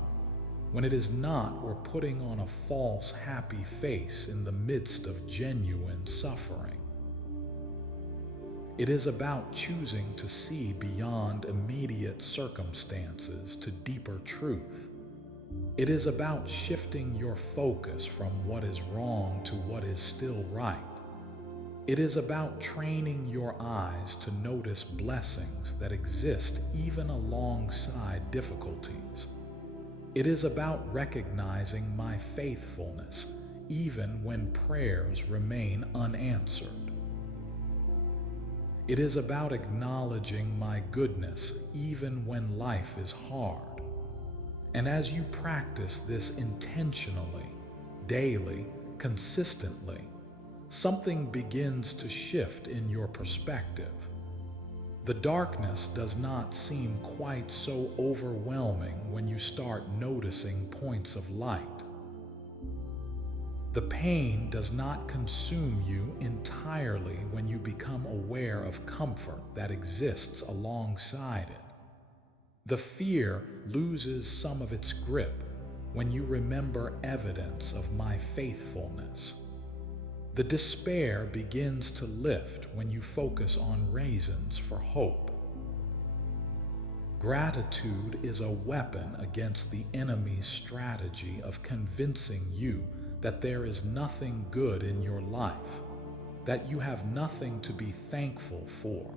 when it is not, or putting on a false happy face in the midst of genuine suffering. It is about choosing to see beyond immediate circumstances to deeper truth. It is about shifting your focus from what is wrong to what is still right. It is about training your eyes to notice blessings that exist even alongside difficulties. It is about recognizing my faithfulness even when prayers remain unanswered. It is about acknowledging my goodness even when life is hard. And as you practice this intentionally, daily, consistently, something begins to shift in your perspective. The darkness does not seem quite so overwhelming when you start noticing points of light. The pain does not consume you entirely when you become aware of comfort that exists alongside it. The fear loses some of its grip when you remember evidence of my faithfulness. The despair begins to lift when you focus on reasons for hope. Gratitude is a weapon against the enemy's strategy of convincing you that there is nothing good in your life, that you have nothing to be thankful for,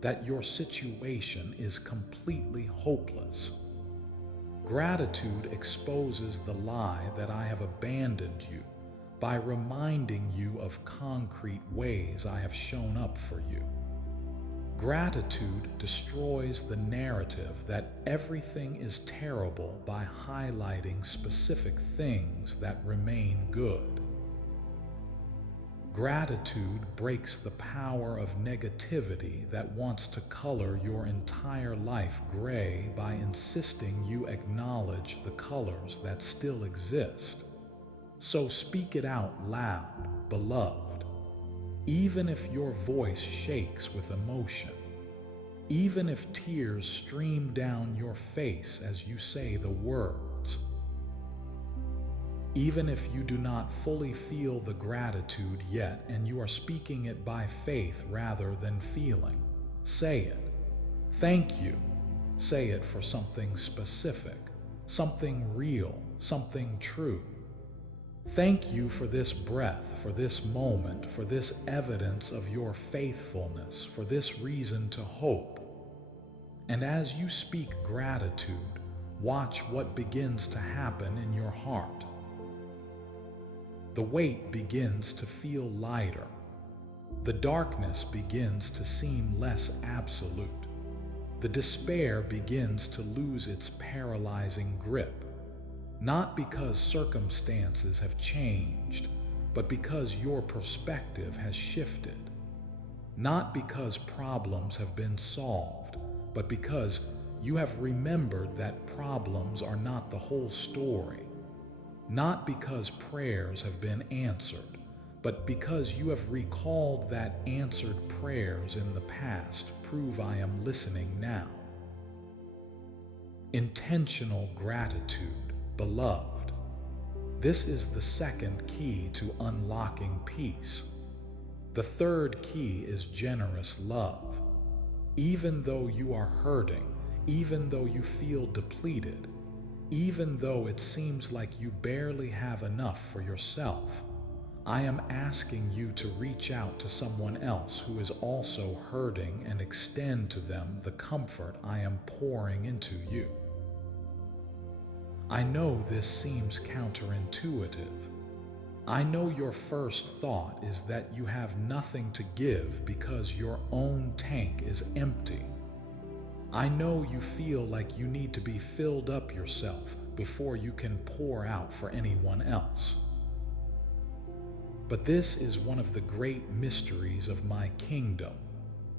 that your situation is completely hopeless. Gratitude exposes the lie that I have abandoned you by reminding you of concrete ways I have shown up for you. Gratitude destroys the narrative that everything is terrible by highlighting specific things that remain good. Gratitude breaks the power of negativity that wants to color your entire life gray by insisting you acknowledge the colors that still exist. So speak it out loud, beloved. Even if your voice shakes with emotion, even if tears stream down your face as you say the words, even if you do not fully feel the gratitude yet and you are speaking it by faith rather than feeling, say it. Thank you. Say it for something specific, something real, something true. Thank you for this breath, for this moment, for this evidence of your faithfulness, for this reason to hope. And as you speak gratitude, watch what begins to happen in your heart. The weight begins to feel lighter. The darkness begins to seem less absolute. The despair begins to lose its paralyzing grip, not because circumstances have changed, but because your perspective has shifted. Not because problems have been solved, but because you have remembered that problems are not the whole story. Not because prayers have been answered, but because you have recalled that answered prayers in the past prove I am listening now. Intentional gratitude, beloved. This is the second key to unlocking peace. The third key is generous love. Even though you are hurting, even though you feel depleted, even though it seems like you barely have enough for yourself, I am asking you to reach out to someone else who is also hurting and extend to them the comfort I am pouring into you. I know this seems counterintuitive. I know your first thought is that you have nothing to give because your own tank is empty. I know you feel like you need to be filled up yourself before you can pour out for anyone else. But this is one of the great mysteries of my kingdom,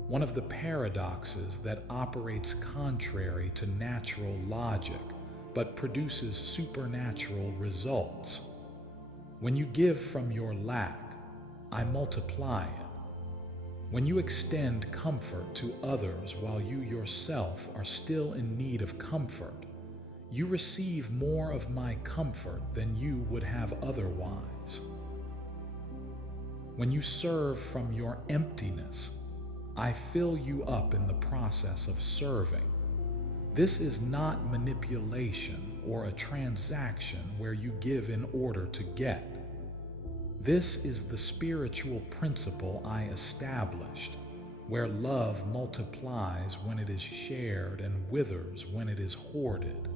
one of the paradoxes that operates contrary to natural logic, but produces supernatural results. When you give from your lack, I multiply it. When you extend comfort to others while you yourself are still in need of comfort, you receive more of my comfort than you would have otherwise. When you serve from your emptiness, I fill you up in the process of serving. This is not manipulation or a transaction where you give in order to get. This is the spiritual principle I established, where love multiplies when it is shared and withers when it is hoarded.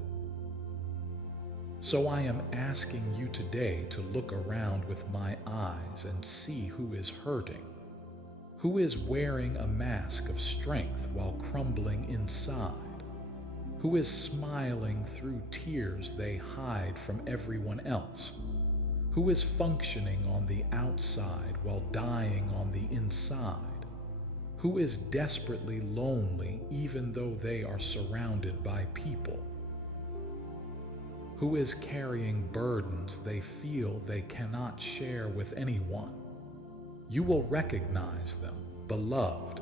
So I am asking you today to look around with my eyes and see who is hurting, who is wearing a mask of strength while crumbling inside, who is smiling through tears they hide from everyone else, who is functioning on the outside while dying on the inside, who is desperately lonely even though they are surrounded by people, who is carrying burdens they feel they cannot share with anyone. You will recognize them, beloved,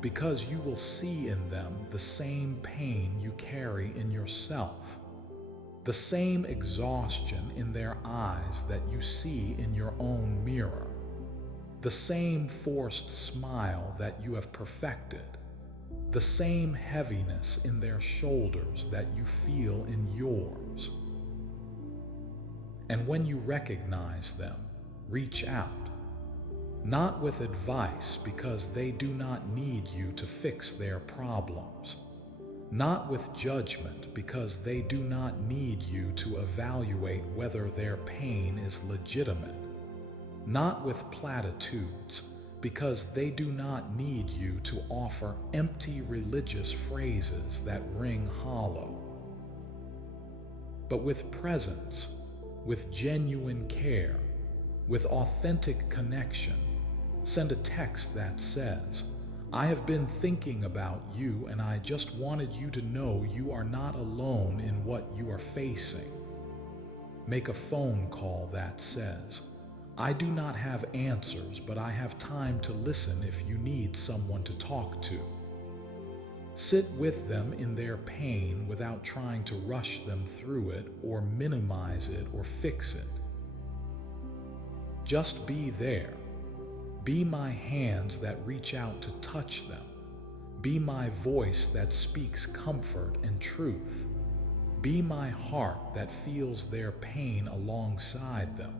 because you will see in them the same pain you carry in yourself, the same exhaustion in their eyes that you see in your own mirror, the same forced smile that you have perfected, the same heaviness in their shoulders that you feel in yours. And when you recognize them, reach out, not with advice because they do not need you to fix their problems, not with judgment because they do not need you to evaluate whether their pain is legitimate, not with platitudes because they do not need you to offer empty religious phrases that ring hollow, but with presence, with genuine care, with authentic connection. Send a text that says, I have been thinking about you and I just wanted you to know you are not alone in what you are facing. Make a phone call that says, I do not have answers, but I have time to listen if you need someone to talk to. Sit with them in their pain without trying to rush them through it or minimize it or fix it. Just be there. Be my hands that reach out to touch them. Be my voice that speaks comfort and truth. Be my heart that feels their pain alongside them.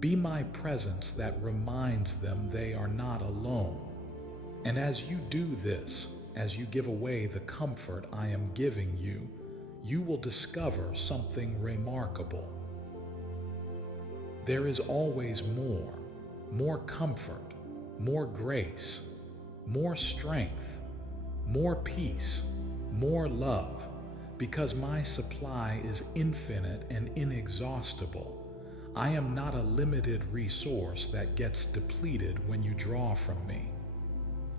Be my presence that reminds them they are not alone. And as you do this, as you give away the comfort I am giving you, you will discover something remarkable. There is always more comfort, more grace, more strength, more peace, more love, because my supply is infinite and inexhaustible. I am not a limited resource that gets depleted when you draw from me.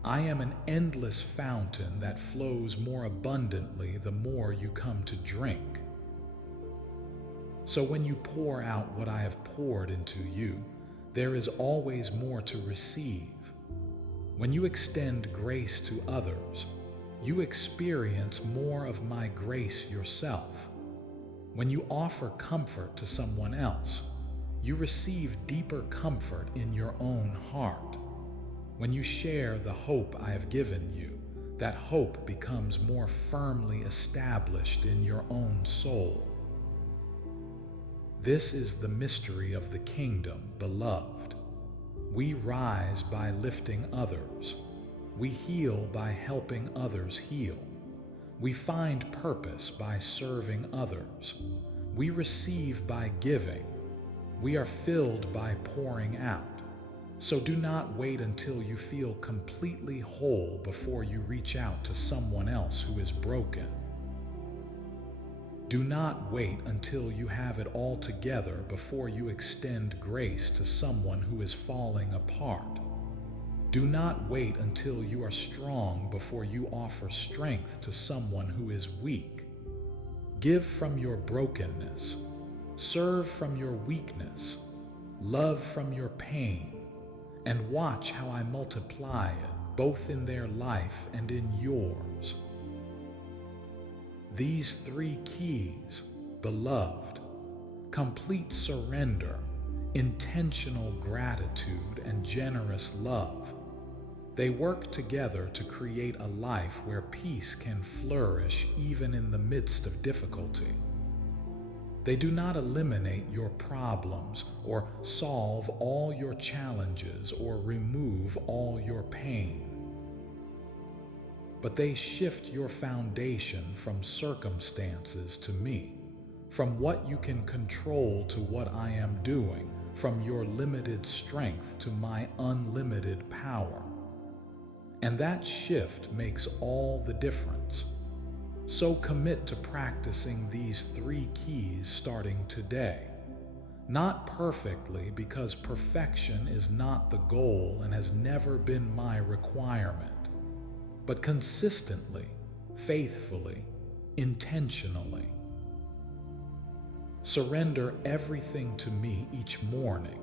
I am an endless fountain that flows more abundantly the more you come to drink. So when you pour out what I have poured into you, there is always more to receive. When you extend grace to others, you experience more of my grace yourself. When you offer comfort to someone else, you receive deeper comfort in your own heart. When you share the hope I have given you, that hope becomes more firmly established in your own soul. This is the mystery of the kingdom, beloved. We rise by lifting others. We heal by helping others heal. We find purpose by serving others. We receive by giving. We are filled by pouring out. So do not wait until you feel completely whole before you reach out to someone else who is broken. Do not wait until you have it all together before you extend grace to someone who is falling apart. Do not wait until you are strong before you offer strength to someone who is weak. Give from your brokenness. Serve from your weakness. Love from your pain. And watch how I multiply it, both in their life and in yours. These 3 keys, beloved, complete surrender, intentional gratitude, and generous love, they work together to create a life where peace can flourish even in the midst of difficulty. They do not eliminate your problems or solve all your challenges or remove all your pain. But they shift your foundation from circumstances to me, from what you can control to what I am doing, from your limited strength to my unlimited power. And that shift makes all the difference. So commit to practicing these 3 keys starting today. Not perfectly, because perfection is not the goal and has never been my requirement, but consistently, faithfully, intentionally. Surrender everything to me each morning,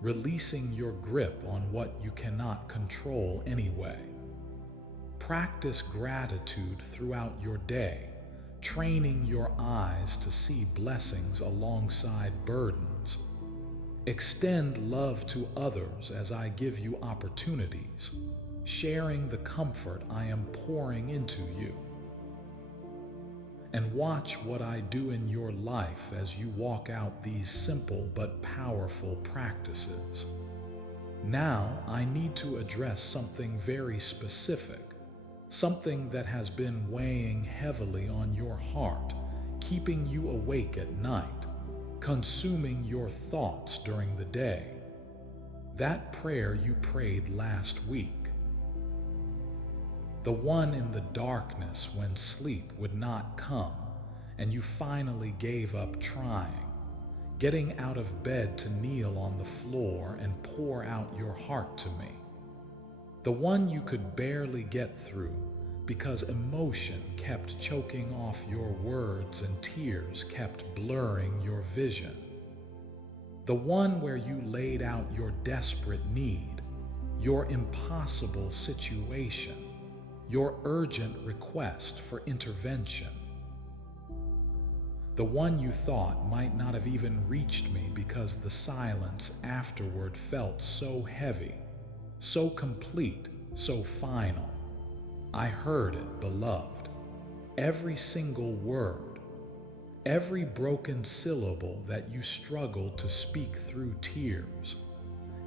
releasing your grip on what you cannot control anyway. Practice gratitude throughout your day, training your eyes to see blessings alongside burdens. Extend love to others as I give you opportunities, sharing the comfort I am pouring into you. And watch what I do in your life as you walk out these simple but powerful practices. Now I need to address something very specific, something that has been weighing heavily on your heart, keeping you awake at night, consuming your thoughts during the day. That prayer you prayed last week. The one in the darkness when sleep would not come, and you finally gave up trying, getting out of bed to kneel on the floor and pour out your heart to me. The one you could barely get through because emotion kept choking off your words and tears kept blurring your vision. The one where you laid out your desperate need, your impossible situation, your urgent request for intervention. The one you thought might not have even reached me because the silence afterward felt so heavy, so complete, so final. I heard it, beloved. Every single word. every broken syllable that you struggled to speak through tears,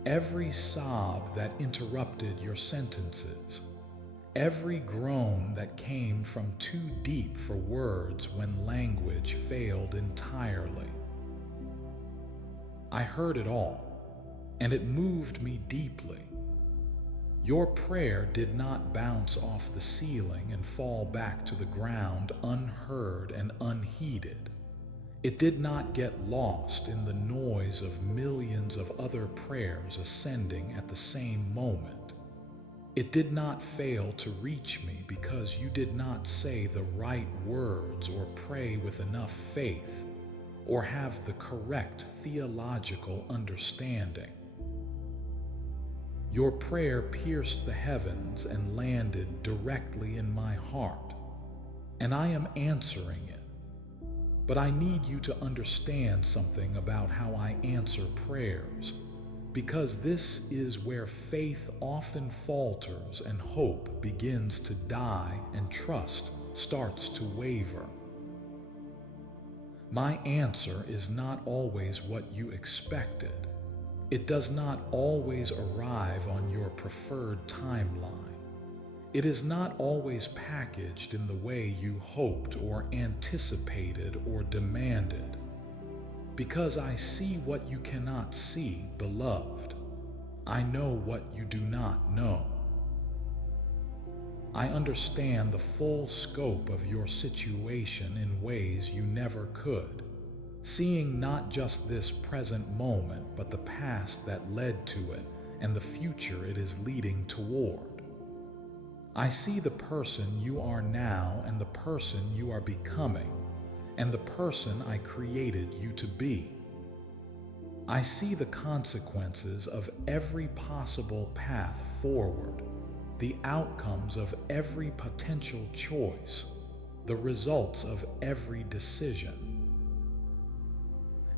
every sob that interrupted your sentences, every groan that came from too deep for words when language failed entirely. I heard it all, and it moved me deeply. Your prayer did not bounce off the ceiling and fall back to the ground unheard and unheeded. It did not get lost in the noise of millions of other prayers ascending at the same moment. It did not fail to reach me because you did not say the right words or pray with enough faith or have the correct theological understanding. Your prayer pierced the heavens and landed directly in my heart, and I am answering it. But I need you to understand something about how I answer prayers, because this is where faith often falters and hope begins to die and trust starts to waver. My answer is not always what you expected. It does not always arrive on your preferred timeline. It is not always packaged in the way you hoped or anticipated or demanded. Because I see what you cannot see, beloved. I know what you do not know. I understand the full scope of your situation in ways you never could. Seeing not just this present moment, but the past that led to it and the future it is leading toward. I see the person you are now and the person you are becoming and the person I created you to be. I see the consequences of every possible path forward, the outcomes of every potential choice, the results of every decision.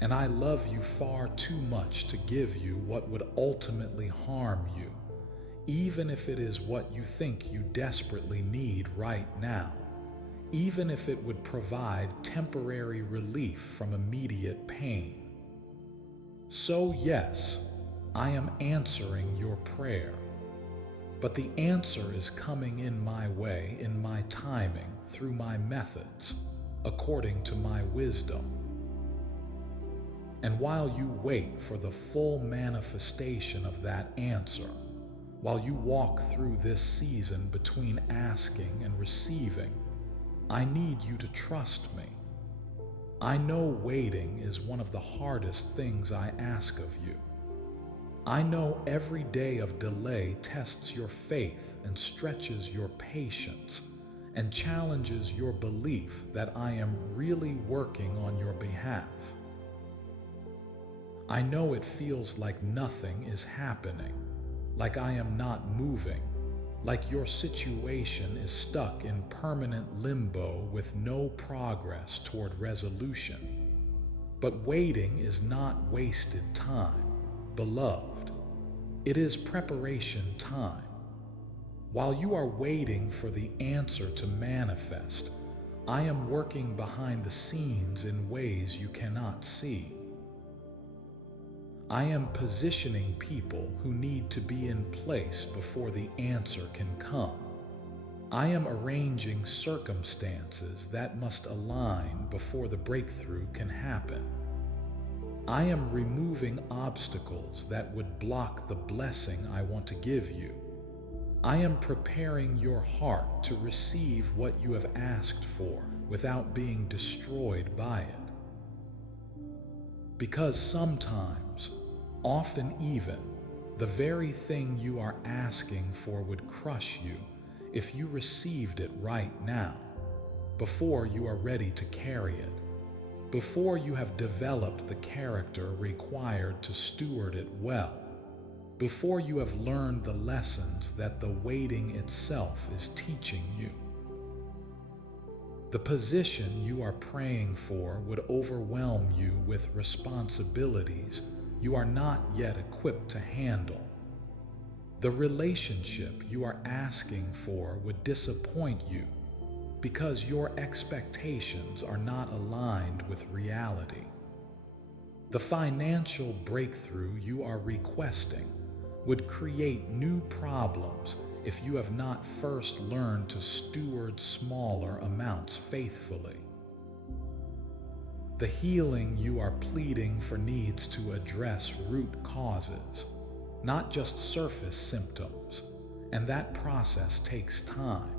And I love you far too much to give you what would ultimately harm you, even if it is what you think you desperately need right now, even if it would provide temporary relief from immediate pain. So yes, I am answering your prayer, but the answer is coming in my way, in my timing, through my methods, according to my wisdom. And while you wait for the full manifestation of that answer, while you walk through this season between asking and receiving, I need you to trust me. I know waiting is one of the hardest things I ask of you. I know every day of delay tests your faith and stretches your patience and challenges your belief that I am really working on your behalf. I know it feels like nothing is happening, like I am not moving, like your situation is stuck in permanent limbo with no progress toward resolution. But waiting is not wasted time, beloved. It is preparation time. While you are waiting for the answer to manifest, I am working behind the scenes in ways you cannot see. I am positioning people who need to be in place before the answer can come. I am arranging circumstances that must align before the breakthrough can happen. I am removing obstacles that would block the blessing I want to give you. I am preparing your heart to receive what you have asked for without being destroyed by it. Because sometimes, often even, the very thing you are asking for would crush you if you received it right now, before you are ready to carry it, before you have developed the character required to steward it well, before you have learned the lessons that the waiting itself is teaching you. The position you are praying for would overwhelm you with responsibilities you are not yet equipped to handle. The relationship you are asking for would disappoint you because your expectations are not aligned with reality. The financial breakthrough you are requesting would create new problems if you have not first learned to steward smaller amounts faithfully. The healing you are pleading for needs to address root causes, not just surface symptoms, and that process takes time.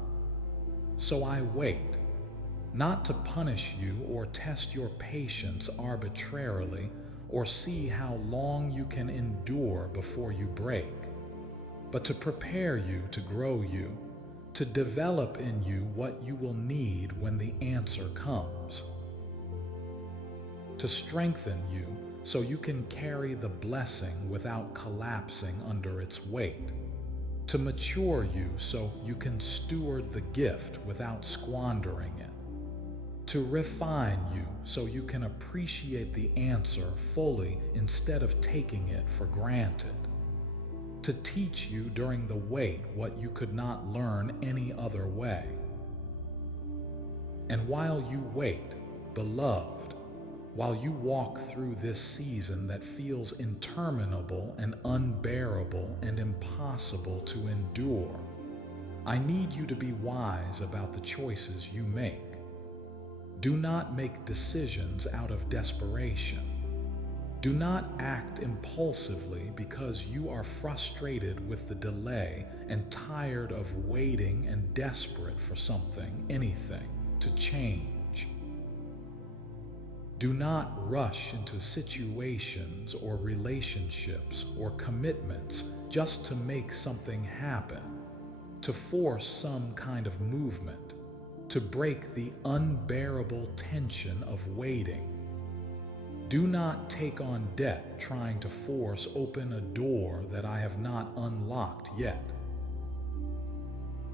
So I wait, not to punish you or test your patience arbitrarily or see how long you can endure before you break, but to prepare you to grow you, to develop in you what you will need when the answer comes, to strengthen you so you can carry the blessing without collapsing under its weight, to mature you so you can steward the gift without squandering it, to refine you so you can appreciate the answer fully instead of taking it for granted, to teach you during the wait what you could not learn any other way. And while you wait, beloved, while you walk through this season that feels interminable and unbearable and impossible to endure, I need you to be wise about the choices you make. Do not make decisions out of desperation. Do not act impulsively because you are frustrated with the delay and tired of waiting and desperate for something, anything, to change. Do not rush into situations or relationships or commitments just to make something happen, to force some kind of movement, to break the unbearable tension of waiting. Do not take on debt trying to force open a door that I have not unlocked yet.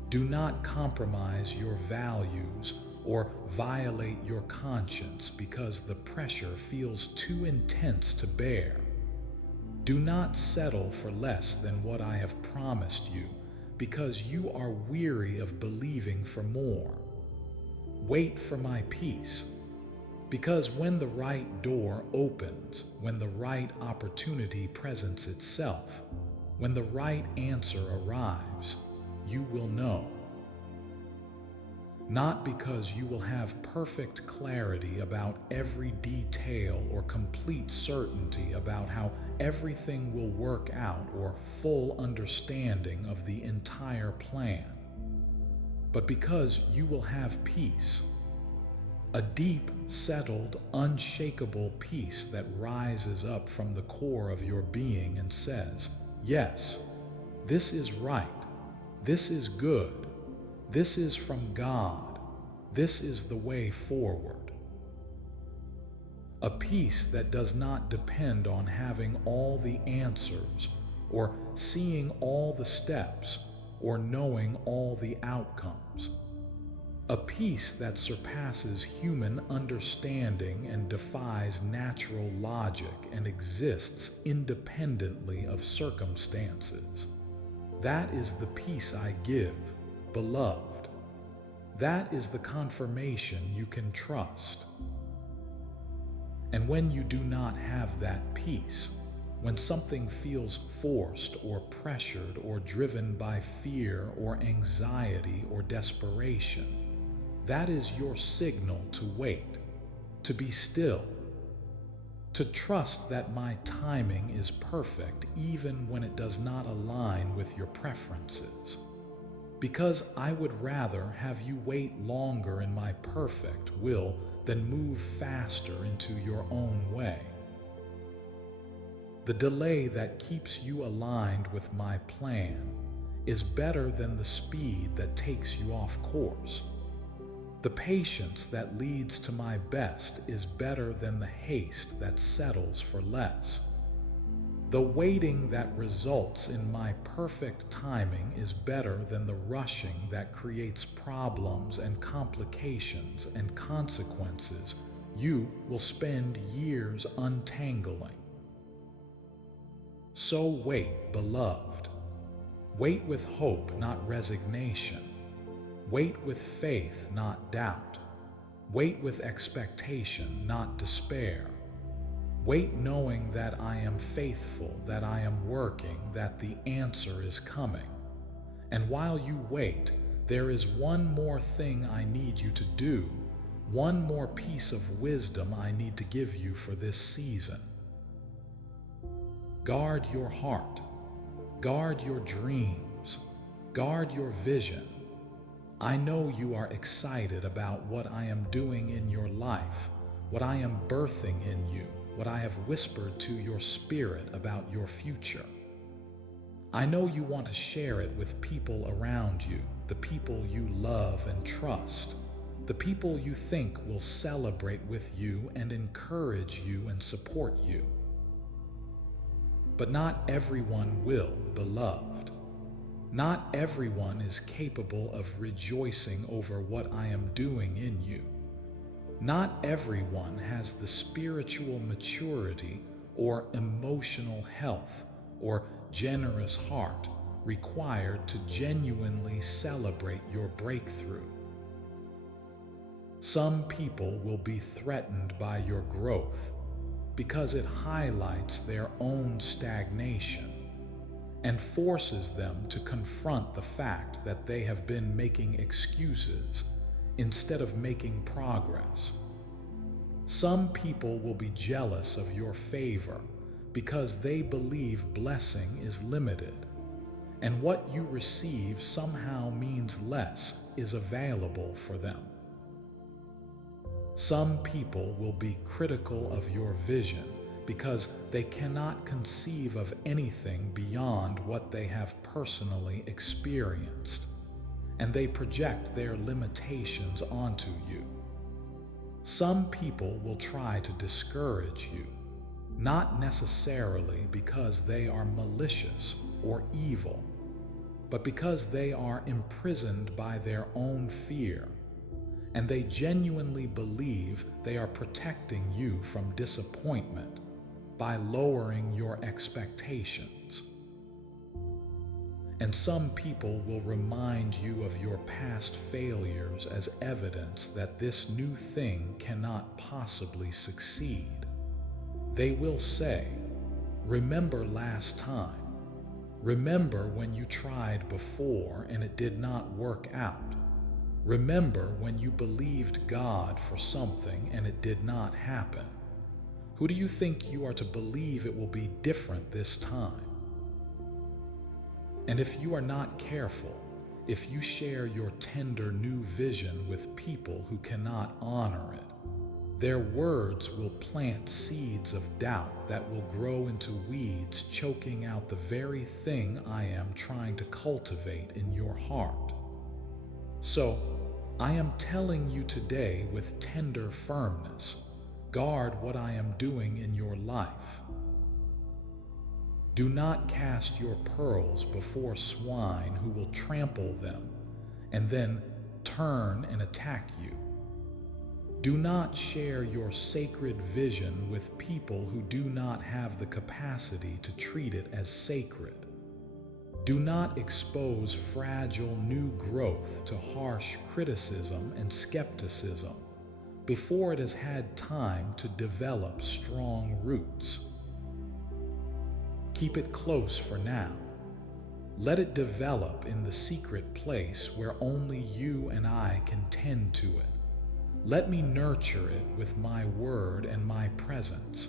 Do not compromise your values or violate your conscience because the pressure feels too intense to bear. Do not settle for less than what I have promised you because you are weary of believing for more. Wait for my peace, because when the right door opens, when the right opportunity presents itself, when the right answer arrives, you will know. Not because you will have perfect clarity about every detail or complete certainty about how everything will work out or full understanding of the entire plan, but because you will have peace, a deep, settled, unshakable peace that rises up from the core of your being and says, yes, this is right, this is good, this is from God, this is the way forward. A peace that does not depend on having all the answers or seeing all the steps or knowing all the outcomes. A peace that surpasses human understanding and defies natural logic and exists independently of circumstances. That is the peace I give, beloved. That is the confirmation you can trust. And when you do not have that peace, when something feels forced or pressured or driven by fear or anxiety or desperation, that is your signal to wait, to be still, to trust that my timing is perfect even when it does not align with your preferences. Because I would rather have you wait longer in my perfect will than move faster into your own way. The delay that keeps you aligned with my plan is better than the speed that takes you off course. The patience that leads to my best is better than the haste that settles for less. The waiting that results in my perfect timing is better than the rushing that creates problems and complications and consequences you will spend years untangling. So wait, beloved. Wait with hope, not resignation. Wait with faith, not doubt. Wait with expectation, not despair. Wait knowing that I am faithful, that I am working, that the answer is coming. And while you wait, there is one more thing I need you to do, one more piece of wisdom I need to give you for this season. Guard your heart. Guard your dreams. Guard your vision. I know you are excited about what I am doing in your life, what I am birthing in you, what I have whispered to your spirit about your future. I know you want to share it with people around you, the people you love and trust, the people you think will celebrate with you and encourage you and support you. But not everyone will, beloved. Not everyone is capable of rejoicing over what I am doing in you. Not everyone has the spiritual maturity or emotional health or generous heart required to genuinely celebrate your breakthrough. Some people will be threatened by your growth because it highlights their own stagnation and forces them to confront the fact that they have been making excuses instead of making progress. Some people will be jealous of your favor because they believe blessing is limited, and what you receive somehow means less is available for them. Some people will be critical of your vision because they cannot conceive of anything beyond what they have personally experienced, and they project their limitations onto you. Some people will try to discourage you, not necessarily because they are malicious or evil, but because they are imprisoned by their own fear, and they genuinely believe they are protecting you from disappointment by lowering your expectations. And some people will remind you of your past failures as evidence that this new thing cannot possibly succeed. They will say, "Remember last time. Remember when you tried before and it did not work out. Remember when you believed God for something and it did not happen. Who do you think you are to believe it will be different this time?" And if you are not careful, if you share your tender new vision with people who cannot honor it, their words will plant seeds of doubt that will grow into weeds, choking out the very thing I am trying to cultivate in your heart. So, I am telling you today with tender firmness, guard what I am doing in your life. Do not cast your pearls before swine who will trample them and then turn and attack you. Do not share your sacred vision with people who do not have the capacity to treat it as sacred. Do not expose fragile new growth to harsh criticism and skepticism before it has had time to develop strong roots. Keep it close for now. Let it develop in the secret place where only you and I can tend to it. Let me nurture it with my word and my presence.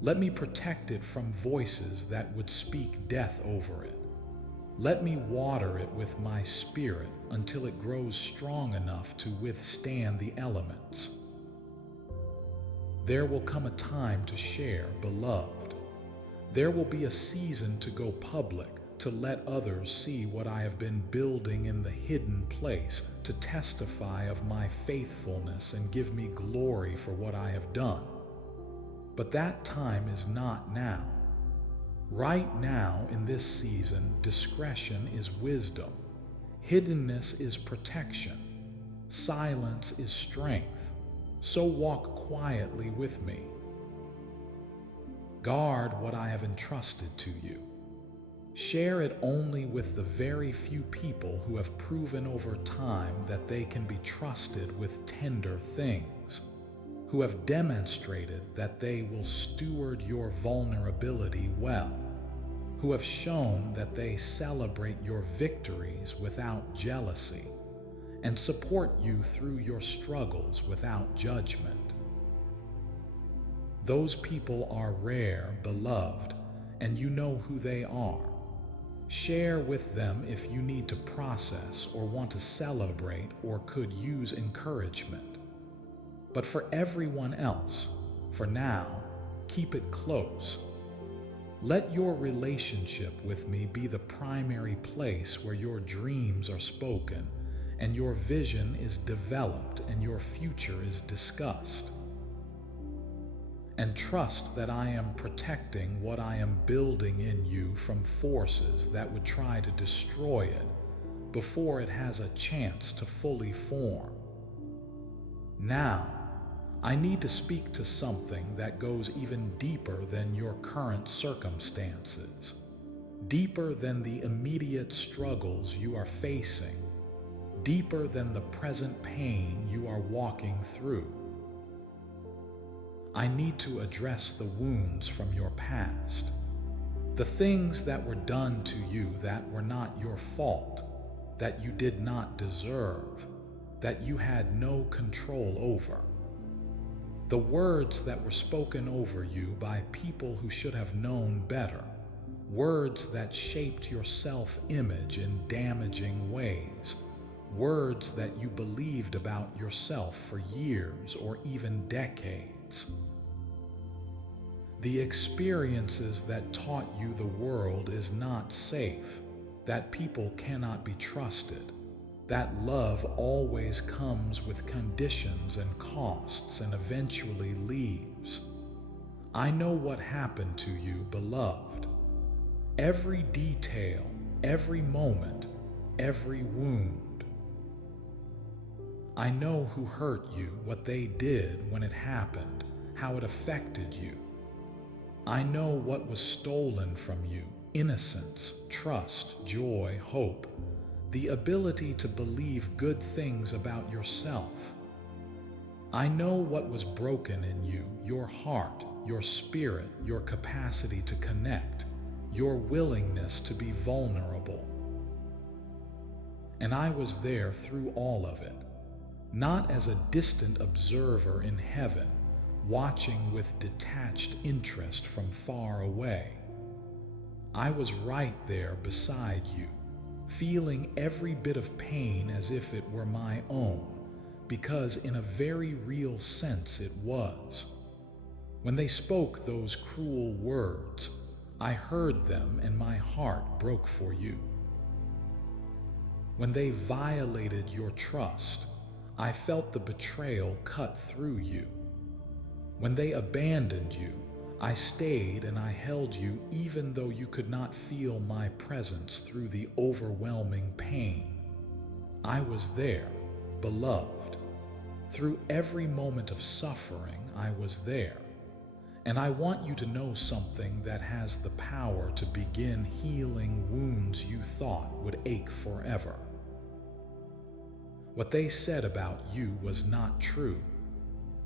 Let me protect it from voices that would speak death over it. Let me water it with my spirit until it grows strong enough to withstand the elements. There will come a time to share, beloved. There will be a season to go public, to let others see what I have been building in the hidden place, to testify of my faithfulness and give me glory for what I have done. But that time is not now. Right now, in this season, discretion is wisdom. Hiddenness is protection. Silence is strength. So walk quietly with me. Guard what I have entrusted to you. Share it only with the very few people who have proven over time that they can be trusted with tender things, who have demonstrated that they will steward your vulnerability well, who have shown that they celebrate your victories without jealousy and support you through your struggles without judgment. Those people are rare, beloved, and you know who they are. Share with them if you need to process or want to celebrate or could use encouragement. But for everyone else, for now, keep it close. Let your relationship with me be the primary place where your dreams are spoken and your vision is developed and your future is discussed. And trust that I am protecting what I am building in you from forces that would try to destroy it before it has a chance to fully form. Now, I need to speak to something that goes even deeper than your current circumstances, deeper than the immediate struggles you are facing, deeper than the present pain you are walking through. I need to address the wounds from your past, the things that were done to you that were not your fault, that you did not deserve, that you had no control over. The words that were spoken over you by people who should have known better, words that shaped your self-image in damaging ways, words that you believed about yourself for years or even decades. The experiences that taught you the world is not safe, that people cannot be trusted, that love always comes with conditions and costs and eventually leaves. I know what happened to you, beloved. Every detail, every moment, every wound. I know who hurt you, what they did when it happened, how it affected you. I know what was stolen from you: innocence, trust, joy, hope, the ability to believe good things about yourself. I know what was broken in you: your heart, your spirit, your capacity to connect, your willingness to be vulnerable. And I was there through all of it, not as a distant observer in heaven, watching with detached interest from far away. I was right there beside you, feeling every bit of pain as if it were my own, because in a very real sense it was. When they spoke those cruel words, I heard them and my heart broke for you. When they violated your trust, I felt the betrayal cut through you. When they abandoned you, I stayed and I held you even though you could not feel my presence through the overwhelming pain. I was there, beloved. Through every moment of suffering, I was there. And I want you to know something that has the power to begin healing wounds you thought would ache forever. What they said about you was not true.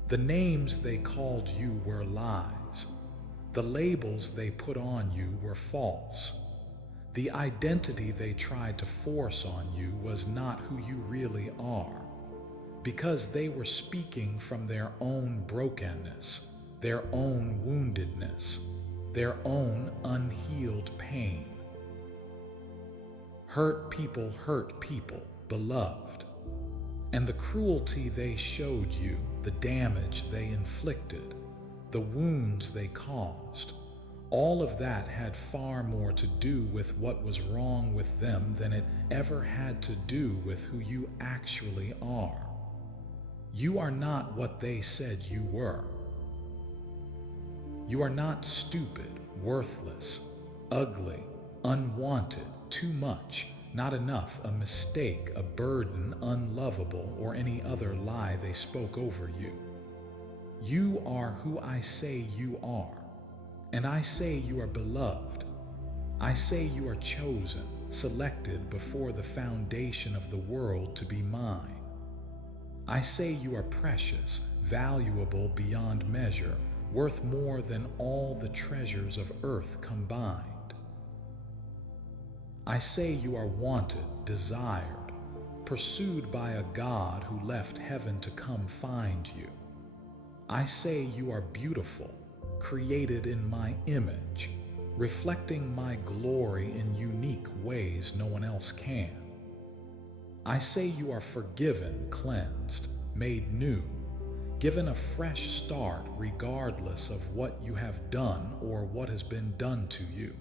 The names they called you were lies. The labels they put on you were false. The identity they tried to force on you was not who you really are, because they were speaking from their own brokenness, their own woundedness, their own unhealed pain. Hurt people, beloved. And the cruelty they showed you, the damage they inflicted, the wounds they caused, all of that had far more to do with what was wrong with them than it ever had to do with who you actually are. You are not what they said you were. You are not stupid, worthless, ugly, unwanted, too much, not enough, a mistake, a burden, unlovable, or any other lie they spoke over you. You are who I say you are, and I say you are beloved. I say you are chosen, selected before the foundation of the world to be mine. I say you are precious, valuable beyond measure, worth more than all the treasures of earth combined. I say you are wanted, desired, pursued by a God who left heaven to come find you. I say you are beautiful, created in my image, reflecting my glory in unique ways no one else can. I say you are forgiven, cleansed, made new, given a fresh start regardless of what you have done or what has been done to you.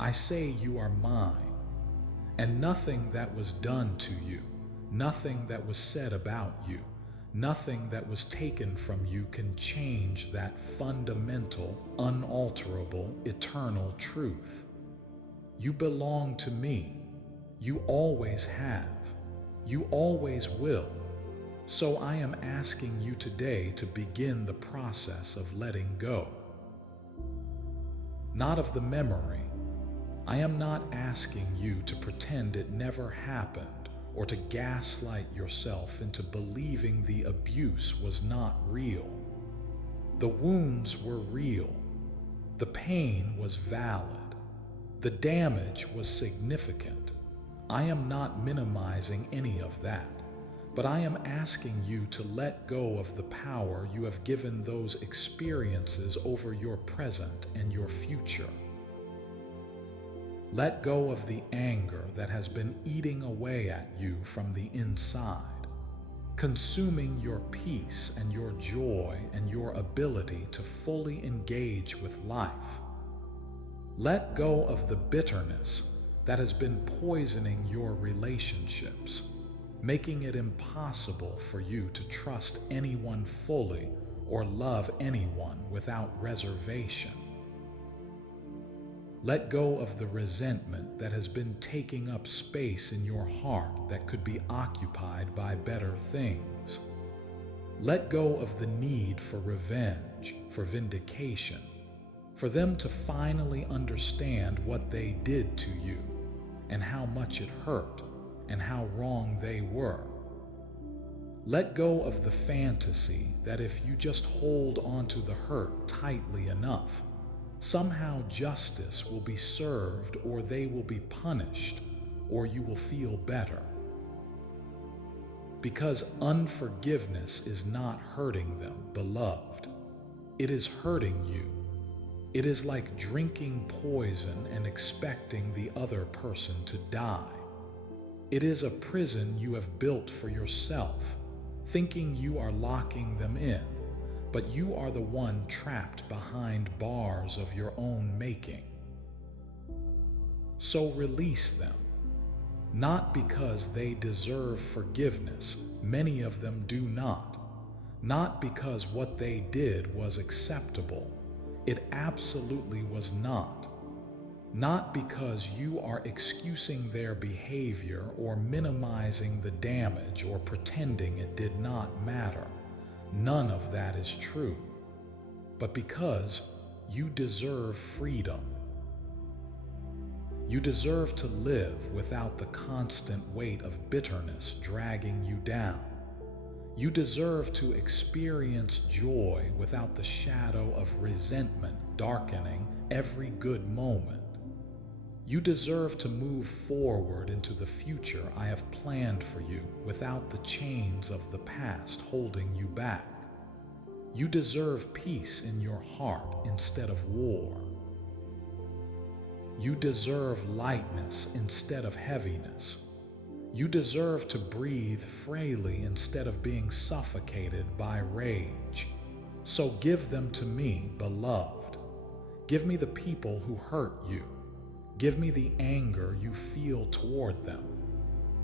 I say you are mine, and nothing that was done to you, nothing that was said about you, nothing that was taken from you can change that fundamental, unalterable, eternal truth. You belong to me. You always have. You always will. So I am asking you today to begin the process of letting go. Not of the memory. I am not asking you to pretend it never happened or to gaslight yourself into believing the abuse was not real. The wounds were real. The pain was valid. The damage was significant. I am not minimizing any of that, but I am asking you to let go of the power you have given those experiences over your present and your future. Let go of the anger that has been eating away at you from the inside, consuming your peace and your joy and your ability to fully engage with life. Let go of the bitterness that has been poisoning your relationships, making it impossible for you to trust anyone fully or love anyone without reservation. Let go of the resentment that has been taking up space in your heart that could be occupied by better things. Let go of the need for revenge, for vindication, for them to finally understand what they did to you and how much it hurt and how wrong they were. Let go of the fantasy that if you just hold onto the hurt tightly enough, somehow justice will be served, or they will be punished, or you will feel better. Because unforgiveness is not hurting them, beloved. It is hurting you. It is like drinking poison and expecting the other person to die. It is a prison you have built for yourself, thinking you are locking them in, but you are the one trapped behind bars of your own making. So release them, not because they deserve forgiveness, many of them do not because what they did was acceptable, it absolutely was not because you are excusing their behavior or minimizing the damage or pretending it did not matter. None of that is true, but because you deserve freedom. You deserve to live without the constant weight of bitterness dragging you down. You deserve to experience joy without the shadow of resentment darkening every good moment. You deserve to move forward into the future I have planned for you without the chains of the past holding you back. You deserve peace in your heart instead of war. You deserve lightness instead of heaviness. You deserve to breathe freely instead of being suffocated by rage. So give them to me, beloved. Give me the people who hurt you. Give me the anger you feel toward them.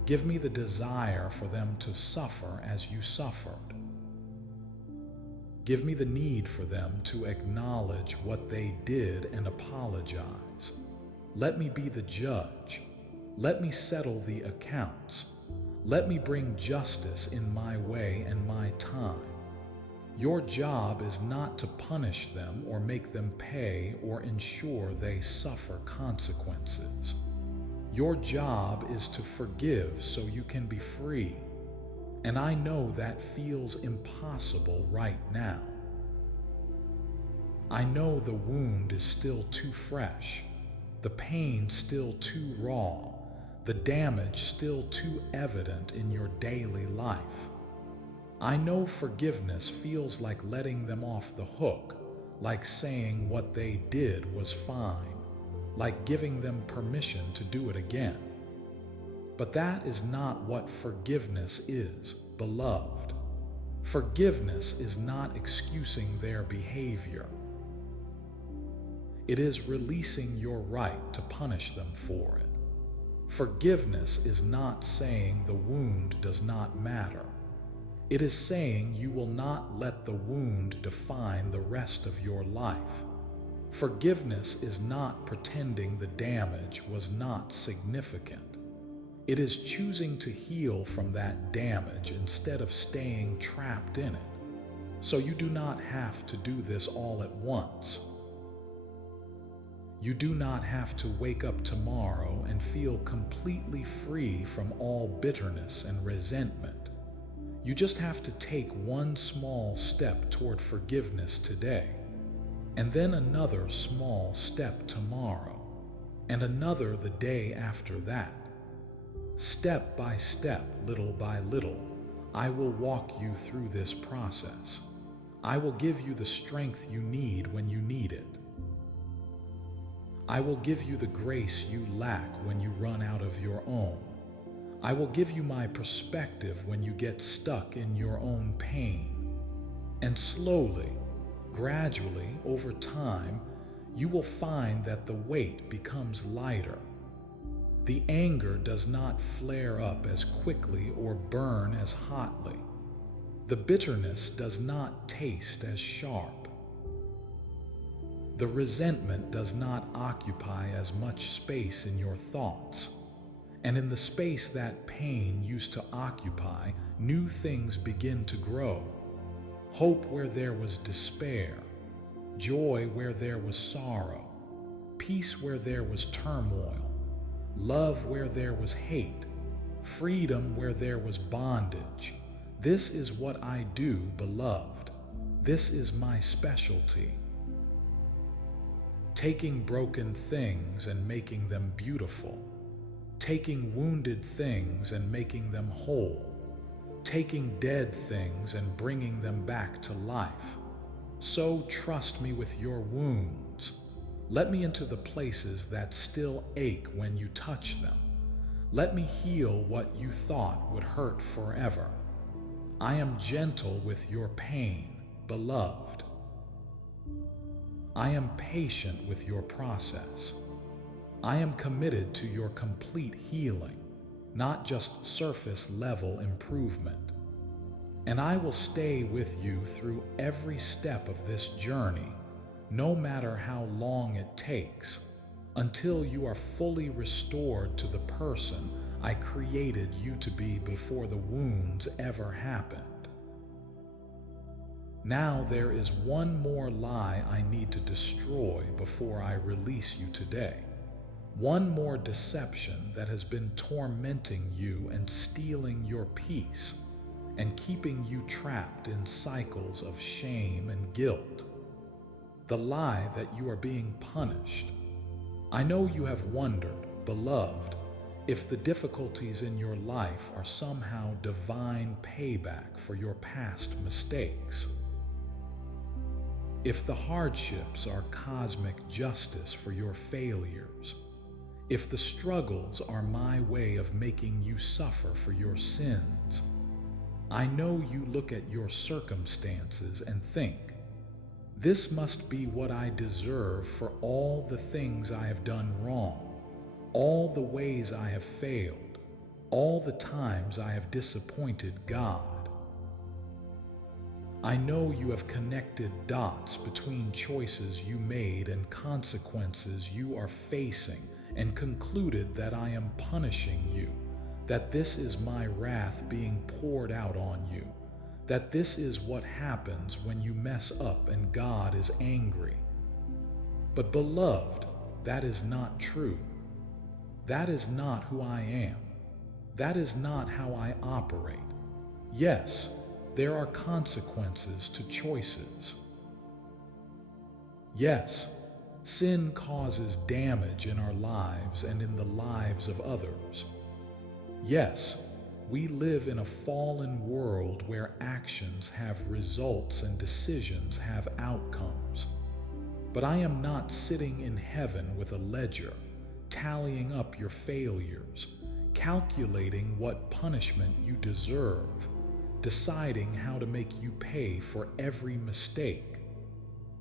Give me the desire for them to suffer as you suffered. Give me the need for them to acknowledge what they did and apologize. Let me be the judge. Let me settle the accounts. Let me bring justice in my way and my time. Your job is not to punish them or make them pay or ensure they suffer consequences. Your job is to forgive so you can be free. And I know that feels impossible right now. I know the wound is still too fresh, the pain still too raw, the damage still too evident in your daily life. I know forgiveness feels like letting them off the hook, like saying what they did was fine, like giving them permission to do it again. But that is not what forgiveness is, beloved. Forgiveness is not excusing their behavior. It is releasing your right to punish them for it. Forgiveness is not saying the wound does not matter. It is saying you will not let the wound define the rest of your life. Forgiveness is not pretending the damage was not significant. It is choosing to heal from that damage instead of staying trapped in it. So you do not have to do this all at once. You do not have to wake up tomorrow and feel completely free from all bitterness and resentment. You just have to take one small step toward forgiveness today, and then another small step tomorrow, and another the day after that. Step by step, little by little, I will walk you through this process. I will give you the strength you need when you need it. I will give you the grace you lack when you run out of your own. I will give you my perspective when you get stuck in your own pain. And slowly, gradually, over time, you will find that the weight becomes lighter. The anger does not flare up as quickly or burn as hotly. The bitterness does not taste as sharp. The resentment does not occupy as much space in your thoughts. And in the space that pain used to occupy, new things begin to grow. Hope where there was despair, joy where there was sorrow, peace where there was turmoil, love where there was hate, freedom where there was bondage. This is what I do, beloved. This is my specialty. Taking broken things and making them beautiful. Taking wounded things and making them whole. Taking dead things and bringing them back to life. So trust me with your wounds. Let me into the places that still ache when you touch them. Let me heal what you thought would hurt forever. I am gentle with your pain, beloved. I am patient with your process. I am committed to your complete healing, not just surface level improvement. And I will stay with you through every step of this journey, no matter how long it takes, until you are fully restored to the person I created you to be before the wounds ever happened. Now there is one more lie I need to destroy before I release you today. One more deception that has been tormenting you and stealing your peace and keeping you trapped in cycles of shame and guilt. The lie that you are being punished. I know you have wondered, beloved, if the difficulties in your life are somehow divine payback for your past mistakes. If the hardships are cosmic justice for your failures. If the struggles are my way of making you suffer for your sins. I know you look at your circumstances and think, this must be what I deserve for all the things I have done wrong, all the ways I have failed, all the times I have disappointed God. I know you have connected dots between choices you made and consequences you are facing and concluded that I am punishing you, that this is my wrath being poured out on you, that this is what happens when you mess up and God is angry. But beloved, that is not true. That is not who I am. That is not how I operate. Yes, there are consequences to choices. Yes, sin causes damage in our lives and in the lives of others. Yes, we live in a fallen world where actions have results and decisions have outcomes. But I am not sitting in heaven with a ledger, tallying up your failures, calculating what punishment you deserve, deciding how to make you pay for every mistake.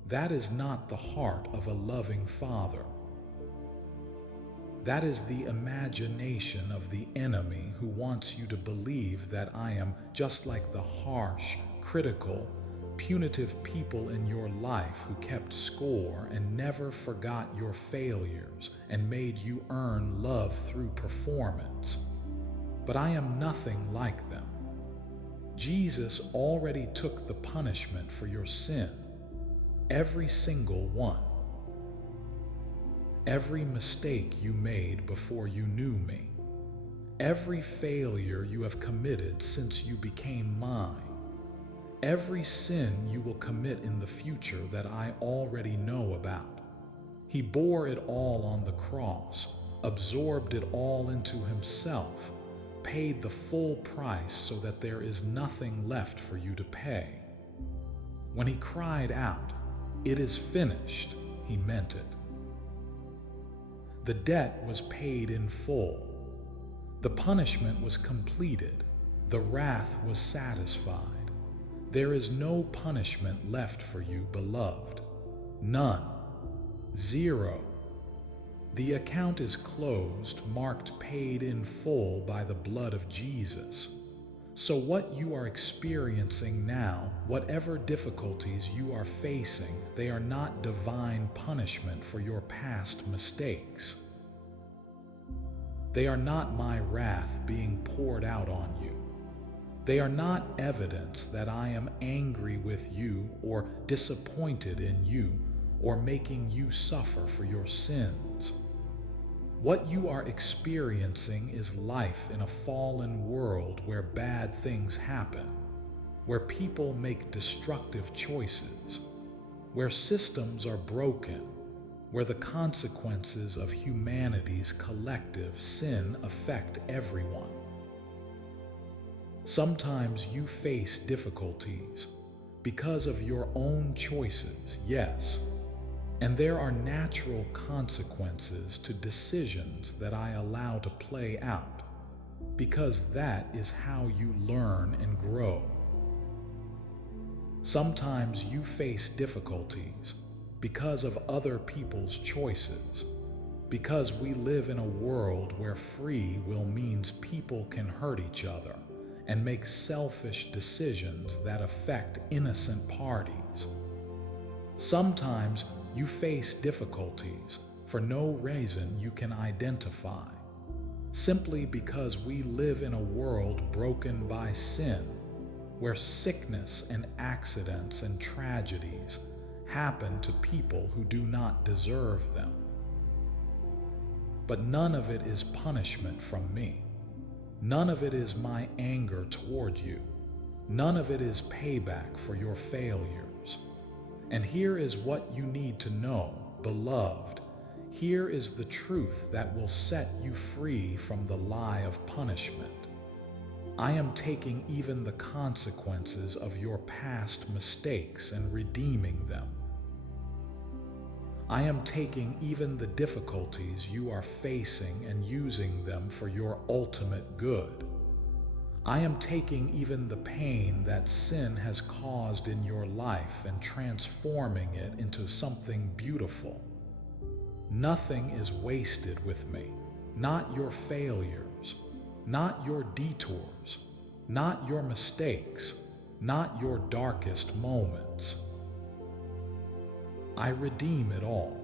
That is not the heart of a loving Father. That is the imagination of the enemy who wants you to believe that I am just like the harsh, critical, punitive people in your life who kept score and never forgot your failures and made you earn love through performance. But I am nothing like them. Jesus already took the punishment for your sin. Every single one. Every mistake you made before you knew me. Every failure you have committed since you became mine. Every sin you will commit in the future that I already know about. He bore it all on the cross, absorbed it all into himself, paid the full price so that there is nothing left for you to pay. When he cried out, "It is finished," he meant it. The debt was paid in full. The punishment was completed. The wrath was satisfied. There is no punishment left for you, beloved. None. Zero. The account is closed, marked paid in full by the blood of Jesus. So what you are experiencing now, whatever difficulties you are facing, they are not divine punishment for your past mistakes. They are not my wrath being poured out on you. They are not evidence that I am angry with you or disappointed in you or making you suffer for your sins. What you are experiencing is life in a fallen world where bad things happen, where people make destructive choices, where systems are broken, where the consequences of humanity's collective sin affect everyone. Sometimes you face difficulties because of your own choices, yes. And there are natural consequences to decisions that I allow to play out, because that is how you learn and grow. Sometimes you face difficulties because of other people's choices, because we live in a world where free will means people can hurt each other and make selfish decisions that affect innocent parties. Sometimes you face difficulties for no reason you can identify, simply because we live in a world broken by sin, where sickness and accidents and tragedies happen to people who do not deserve them. But none of it is punishment from me. None of it is my anger toward you. None of it is payback for your failures. And here is what you need to know, beloved. Here is the truth that will set you free from the lie of punishment. I am taking even the consequences of your past mistakes and redeeming them. I am taking even the difficulties you are facing and using them for your ultimate good. I am taking even the pain that sin has caused in your life and transforming it into something beautiful. Nothing is wasted with me, not your failures, not your detours, not your mistakes, not your darkest moments. I redeem it all.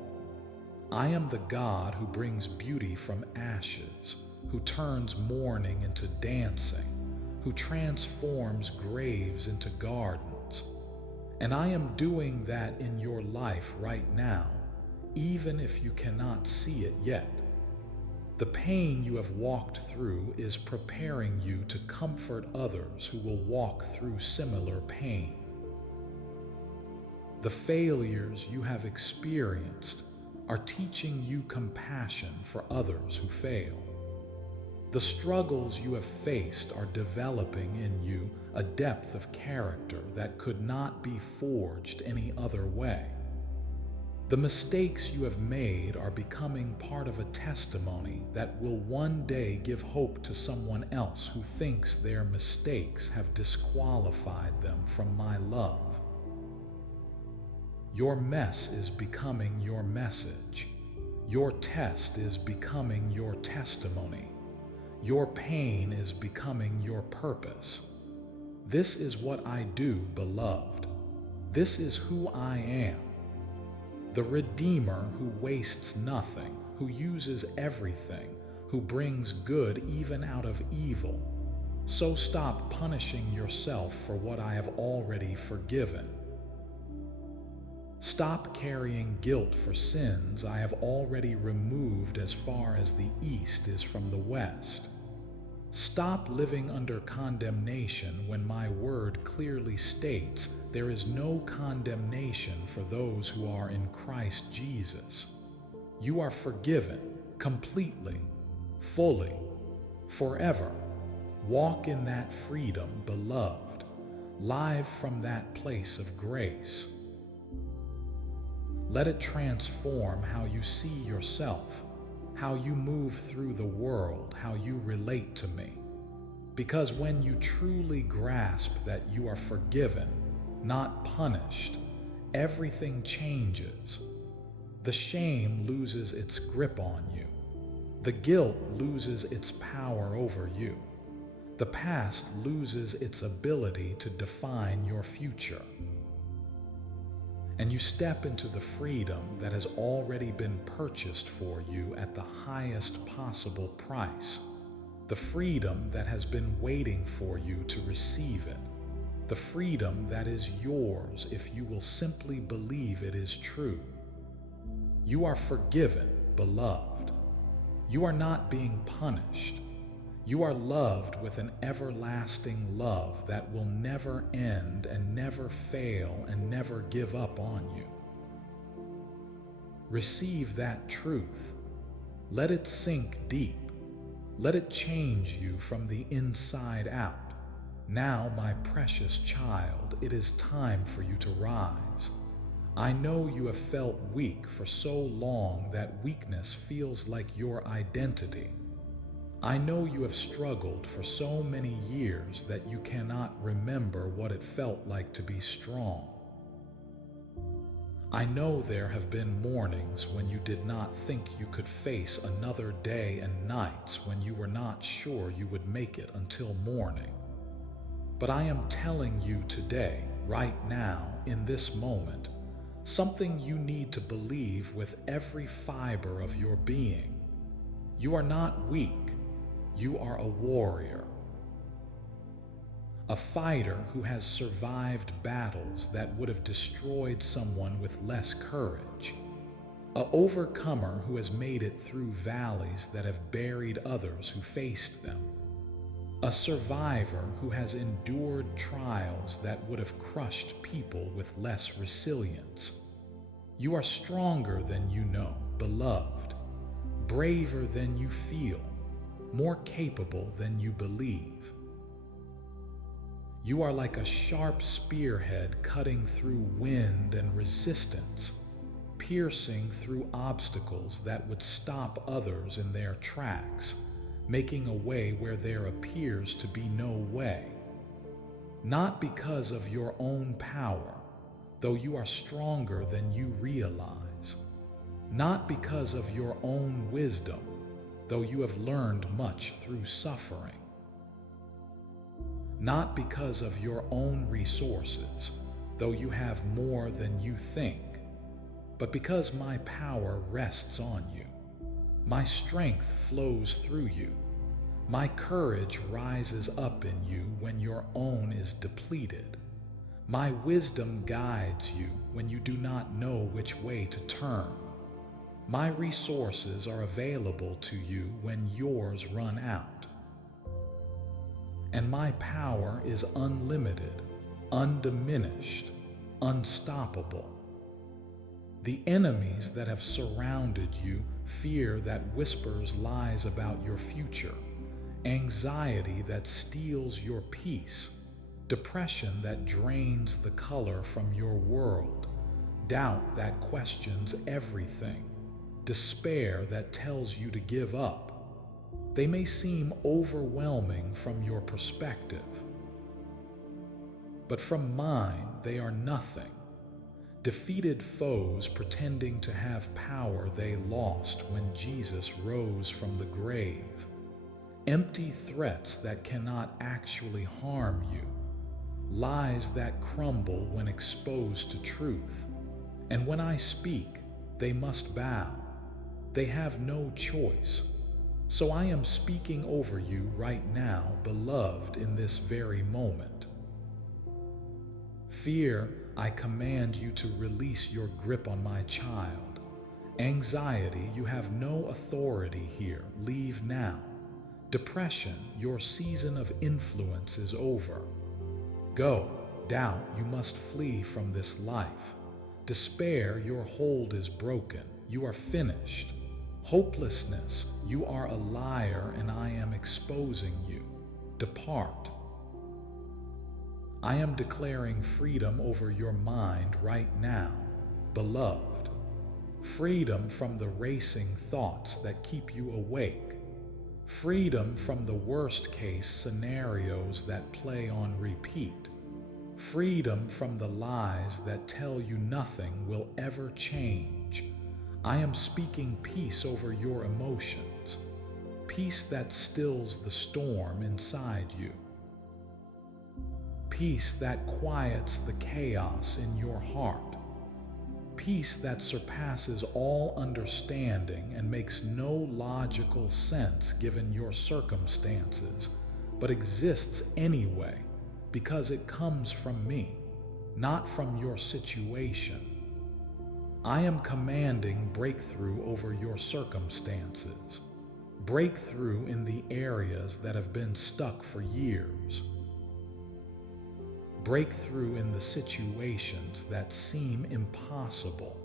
I am the God who brings beauty from ashes, who turns mourning into dancing, who transforms graves into gardens. And I am doing that in your life right now, even if you cannot see it yet. The pain you have walked through is preparing you to comfort others who will walk through similar pain. The failures you have experienced are teaching you compassion for others who fail. The struggles you have faced are developing in you a depth of character that could not be forged any other way. The mistakes you have made are becoming part of a testimony that will one day give hope to someone else who thinks their mistakes have disqualified them from my love. Your mess is becoming your message. Your test is becoming your testimony. Your pain is becoming your purpose. This is what I do, beloved. This is who I am. The Redeemer who wastes nothing, who uses everything, who brings good even out of evil. So stop punishing yourself for what I have already forgiven. Stop carrying guilt for sins I have already removed as far as the east is from the west. Stop living under condemnation when my word clearly states there is no condemnation for those who are in Christ Jesus. You are forgiven completely, fully, forever. Walk in that freedom, beloved, live from that place of grace. Let it transform how you see yourself, how you move through the world, how you relate to me. Because when you truly grasp that you are forgiven, not punished, everything changes. The shame loses its grip on you. The guilt loses its power over you. The past loses its ability to define your future. And you step into the freedom that has already been purchased for you at the highest possible price. The freedom that has been waiting for you to receive it. The freedom that is yours if you will simply believe it is true. You are forgiven, beloved. You are not being punished. You are loved with an everlasting love that will never end and never fail and never give up on you. Receive that truth. Let it sink deep. Let it change you from the inside out. Now, my precious child, it is time for you to rise. I know you have felt weak for so long that weakness feels like your identity. I know you have struggled for so many years that you cannot remember what it felt like to be strong. I know there have been mornings when you did not think you could face another day and nights when you were not sure you would make it until morning. But I am telling you today, right now, in this moment, something you need to believe with every fiber of your being. You are not weak. You are a warrior, a fighter who has survived battles that would have destroyed someone with less courage, an overcomer who has made it through valleys that have buried others who faced them, a survivor who has endured trials that would have crushed people with less resilience. You are stronger than you know, beloved, braver than you feel, more capable than you believe. You are like a sharp spearhead cutting through wind and resistance, piercing through obstacles that would stop others in their tracks, making a way where there appears to be no way. Not because of your own power, though you are stronger than you realize. Not because of your own wisdom, though you have learned much through suffering. Not because of your own resources, though you have more than you think, but because my power rests on you. My strength flows through you. My courage rises up in you when your own is depleted. My wisdom guides you when you do not know which way to turn. My resources are available to you when yours run out. And my power is unlimited, undiminished, unstoppable. The enemies that have surrounded you fear that whispers lies about your future, anxiety that steals your peace, depression that drains the color from your world, doubt that questions everything, despair that tells you to give up. They may seem overwhelming from your perspective, but from mine they are nothing. Defeated foes pretending to have power they lost when Jesus rose from the grave. Empty threats that cannot actually harm you. Lies that crumble when exposed to truth. And when I speak, they must bow. They have no choice. So I am speaking over you right now, beloved, in this very moment. Fear, I command you to release your grip on my child. Anxiety, you have no authority here. Leave now. Depression, your season of influence is over. Go. Doubt, you must flee from this life. Despair, your hold is broken. You are finished. Hopelessness, you are a liar and I am exposing you. Depart. I am declaring freedom over your mind right now, beloved. Freedom from the racing thoughts that keep you awake. Freedom from the worst-case scenarios that play on repeat. Freedom from the lies that tell you nothing will ever change. I am speaking peace over your emotions. Peace that stills the storm inside you. Peace that quiets the chaos in your heart. Peace that surpasses all understanding and makes no logical sense given your circumstances, but exists anyway because it comes from me, not from your situation. I am commanding breakthrough over your circumstances. Breakthrough in the areas that have been stuck for years. Breakthrough in the situations that seem impossible.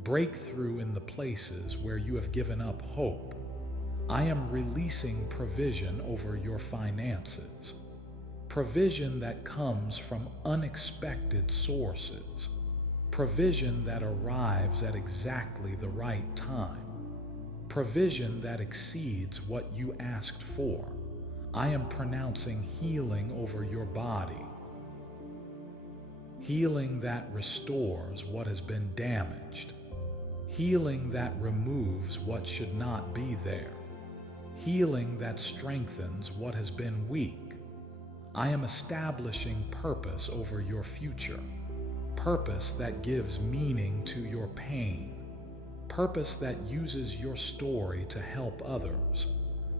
Breakthrough in the places where you have given up hope. I am releasing provision over your finances. Provision that comes from unexpected sources. Provision that arrives at exactly the right time. Provision that exceeds what you asked for. I am pronouncing healing over your body. Healing that restores what has been damaged. Healing that removes what should not be there. Healing that strengthens what has been weak. I am establishing purpose over your future. Purpose that gives meaning to your pain. Purpose that uses your story to help others.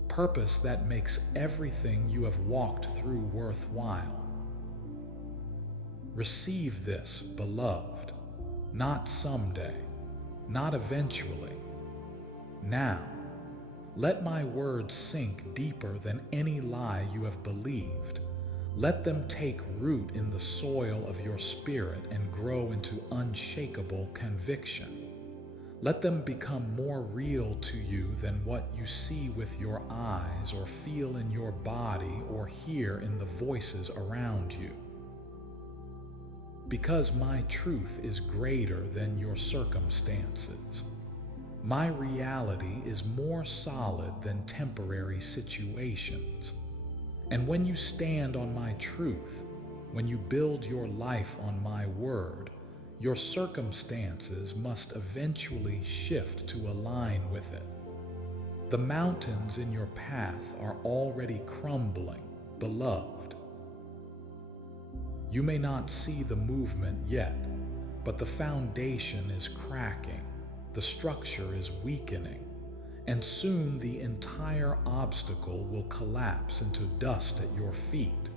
Purpose that makes everything you have walked through worthwhile. Receive this, beloved, not someday, not eventually. Now, let my words sink deeper than any lie you have believed. Let them take root in the soil of your spirit and grow into unshakable conviction. Let them become more real to you than what you see with your eyes or feel in your body or hear in the voices around you. Because my truth is greater than your circumstances. My reality is more solid than temporary situations. And when you stand on my truth, when you build your life on my word, your circumstances must eventually shift to align with it. The mountains in your path are already crumbling, beloved. You may not see the movement yet, but the foundation is cracking, the structure is weakening, and soon the entire obstacle will collapse into dust at your feet.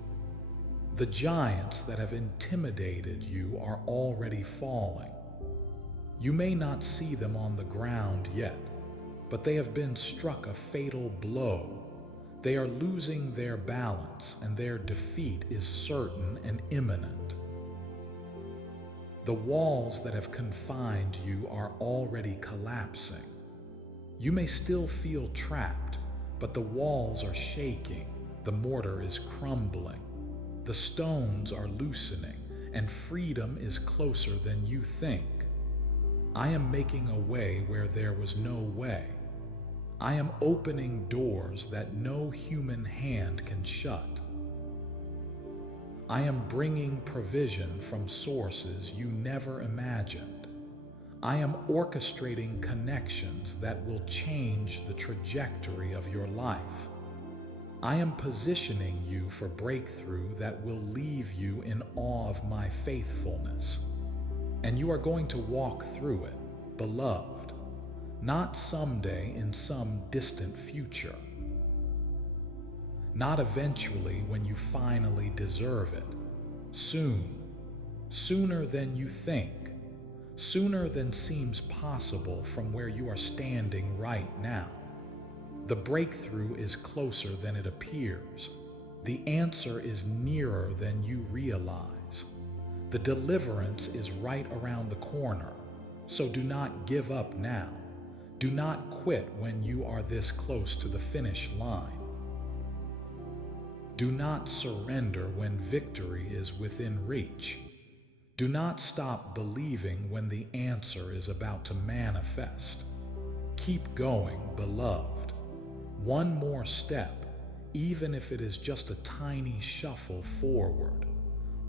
The giants that have intimidated you are already falling. You may not see them on the ground yet, but they have been struck a fatal blow. They are losing their balance, and their defeat is certain and imminent. The walls that have confined you are already collapsing. You may still feel trapped, but the walls are shaking, the mortar is crumbling, the stones are loosening, and freedom is closer than you think. I am making a way where there was no way. I am opening doors that no human hand can shut. I am bringing provision from sources you never imagined. I am orchestrating connections that will change the trajectory of your life. I am positioning you for breakthrough that will leave you in awe of my faithfulness. And you are going to walk through it, beloved, not someday in some distant future. Not eventually when you finally deserve it. Soon, sooner than you think, sooner than seems possible from where you are standing right now. The breakthrough is closer than it appears. The answer is nearer than you realize. The deliverance is right around the corner, so do not give up now. Do not quit when you are this close to the finish line. Do not surrender when victory is within reach. Do not stop believing when the answer is about to manifest. Keep going, beloved. One more step, even if it is just a tiny shuffle forward.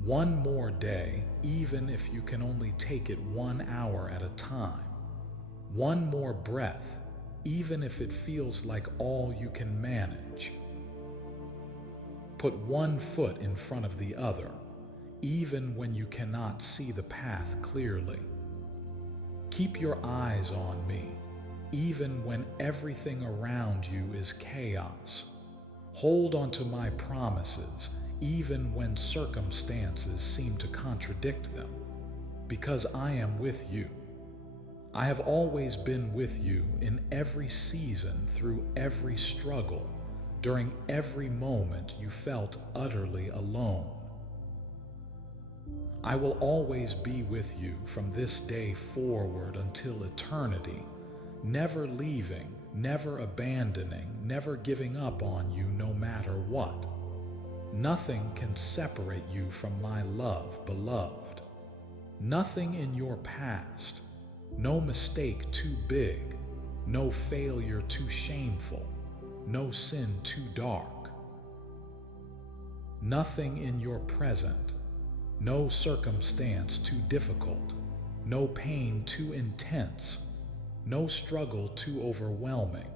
One more day, even if you can only take it 1 hour at a time. One more breath, even if it feels like all you can manage. Put one foot in front of the other, even when you cannot see the path clearly. Keep your eyes on me, even when everything around you is chaos. Hold on to my promises, even when circumstances seem to contradict them, because I am with you. I have always been with you in every season, through every struggle, during every moment you felt utterly alone. I will always be with you from this day forward until eternity, never leaving, never abandoning, never giving up on you no matter what. Nothing can separate you from my love, beloved. Nothing in your past, no mistake too big, no failure too shameful, no sin too dark. Nothing in your present, no circumstance too difficult, no pain too intense, no struggle too overwhelming.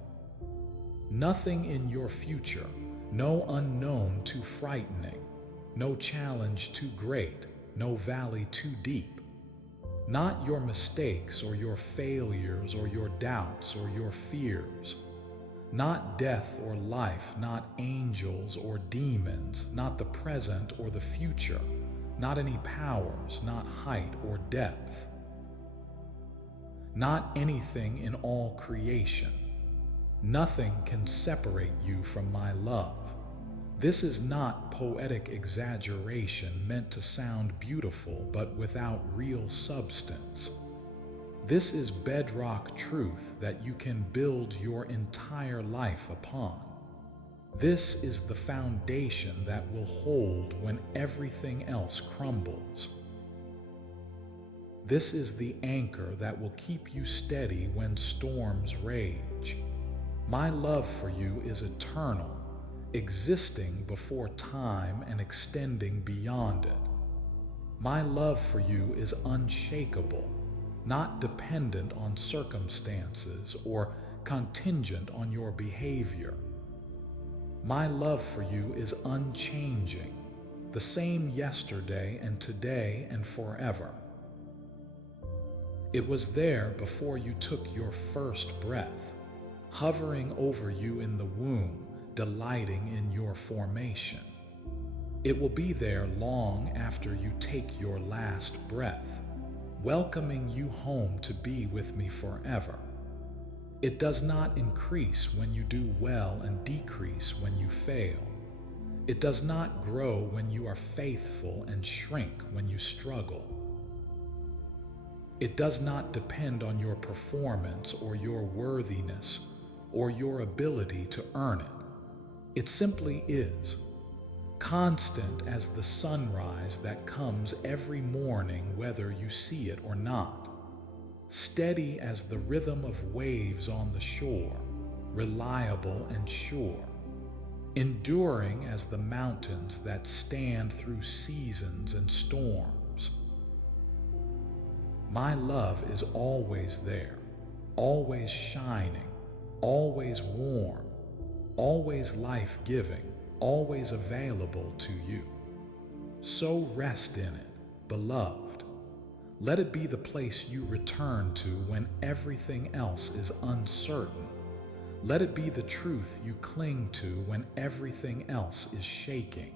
Nothing in your future, no unknown too frightening, no challenge too great, no valley too deep. Not your mistakes or your failures or your doubts or your fears. Not death or life, not angels or demons, not the present or the future, not any powers, not height or depth. Not anything in all creation. Nothing can separate you from my love. This is not poetic exaggeration meant to sound beautiful but without real substance. This is bedrock truth that you can build your entire life upon. This is the foundation that will hold when everything else crumbles. This is the anchor that will keep you steady when storms rage. My love for you is eternal, existing before time and extending beyond it. My love for you is unshakable, not dependent on circumstances or contingent on your behavior. My love for you is unchanging, the same yesterday and today and forever. It was there before you took your first breath, hovering over you in the womb, delighting in your formation. It will be there long after you take your last breath, welcoming you home to be with me forever. It does not increase when you do well and decrease when you fail. It does not grow when you are faithful and shrink when you struggle. It does not depend on your performance or your worthiness or your ability to earn it. It simply is, constant as the sunrise that comes every morning whether you see it or not, steady as the rhythm of waves on the shore, reliable and sure, enduring as the mountains that stand through seasons and storms. My love is always there, always shining, always warm, always life-giving, always available to you. So rest in it, beloved. Let it be the place you return to when everything else is uncertain. Let it be the truth you cling to when everything else is shaking.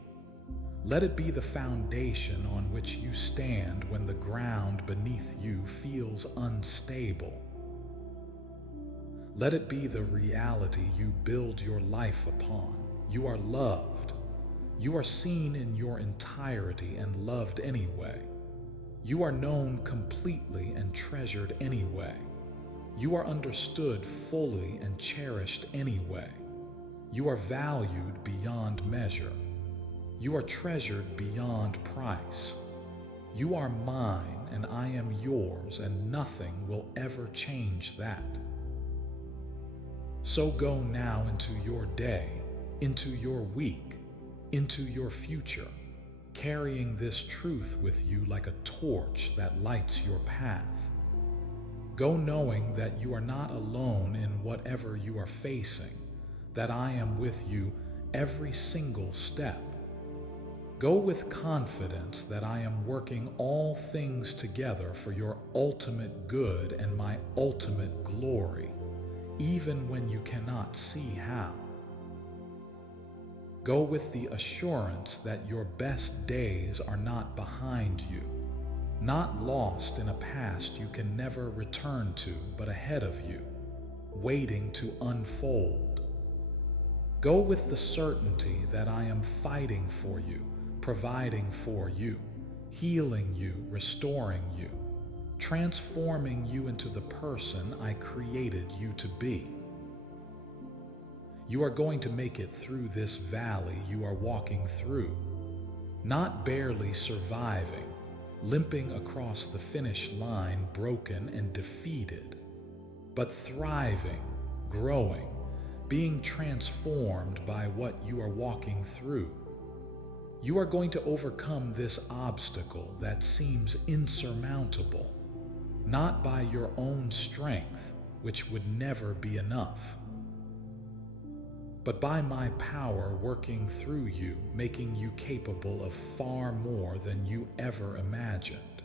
Let it be the foundation on which you stand when the ground beneath you feels unstable. Let it be the reality you build your life upon. You are loved. You are seen in your entirety and loved anyway. You are known completely and treasured anyway. You are understood fully and cherished anyway. You are valued beyond measure. You are treasured beyond price. You are mine and I am yours, and nothing will ever change that. So go now into your day, into your week, into your future, carrying this truth with you like a torch that lights your path. Go knowing that you are not alone in whatever you are facing, that I am with you every single step. Go with confidence that I am working all things together for your ultimate good and my ultimate glory, even when you cannot see how. Go with the assurance that your best days are not behind you, not lost in a past you can never return to, but ahead of you, waiting to unfold. Go with the certainty that I am fighting for you, providing for you, healing you, restoring you, transforming you into the person I created you to be. You are going to make it through this valley you are walking through, not barely surviving, limping across the finish line broken and defeated, but thriving, growing, being transformed by what you are walking through. You are going to overcome this obstacle that seems insurmountable, not by your own strength, which would never be enough, but by my power working through you, making you capable of far more than you ever imagined.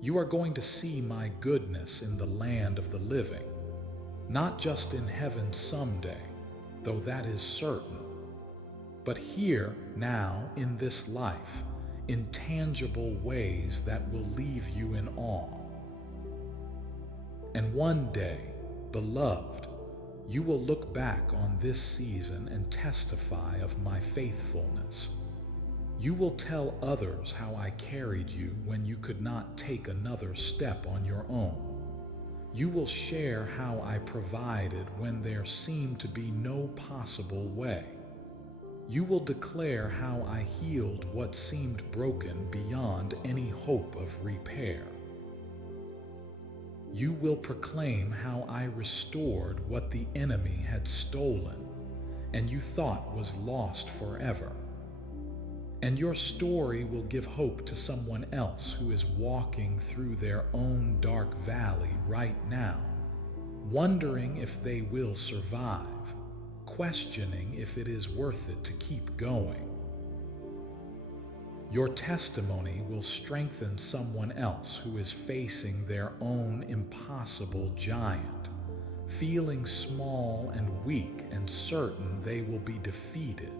You are going to see my goodness in the land of the living, not just in heaven someday, though that is certain, but here, now, in this life, in tangible ways that will leave you in awe. And one day, beloved, you will look back on this season and testify of my faithfulness. You will tell others how I carried you when you could not take another step on your own. You will share how I provided when there seemed to be no possible way. You will declare how I healed what seemed broken beyond any hope of repair. You will proclaim how I restored what the enemy had stolen and you thought was lost forever. And your story will give hope to someone else who is walking through their own dark valley right now, wondering if they will survive, questioning if it is worth it to keep going. Your testimony will strengthen someone else who is facing their own impossible giant, feeling small and weak and certain they will be defeated.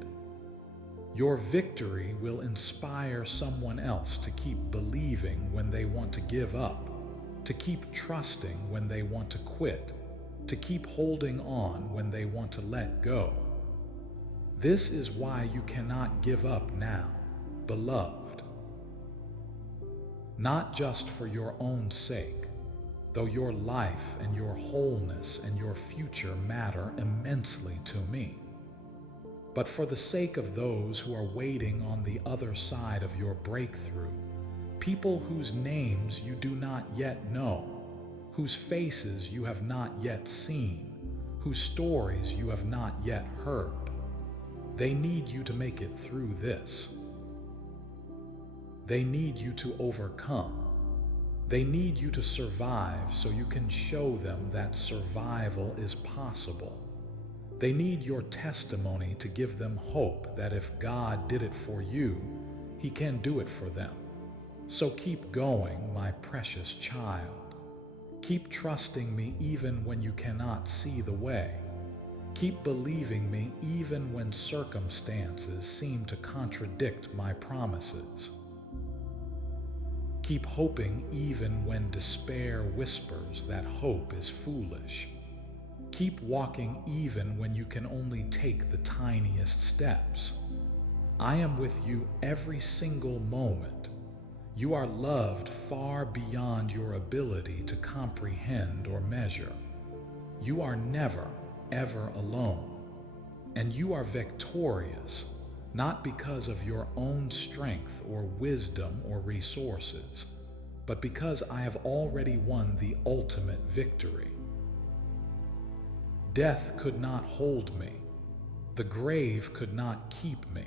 Your victory will inspire someone else to keep believing when they want to give up, to keep trusting when they want to quit, to keep holding on when they want to let go. This is why you cannot give up now, beloved. Not just for your own sake, though your life and your wholeness and your future matter immensely to me, but for the sake of those who are waiting on the other side of your breakthrough, people whose names you do not yet know, whose faces you have not yet seen, whose stories you have not yet heard. They need you to make it through this. They need you to overcome. They need you to survive so you can show them that survival is possible. They need your testimony to give them hope that if God did it for you, He can do it for them. So keep going, my precious child. Keep trusting me even when you cannot see the way. Keep believing me even when circumstances seem to contradict my promises. Keep hoping even when despair whispers that hope is foolish. Keep walking even when you can only take the tiniest steps. I am with you every single moment. You are loved far beyond your ability to comprehend or measure. You are never, ever alone. And you are victorious, not because of your own strength or wisdom or resources, but because I have already won the ultimate victory. Death could not hold me. The grave could not keep me.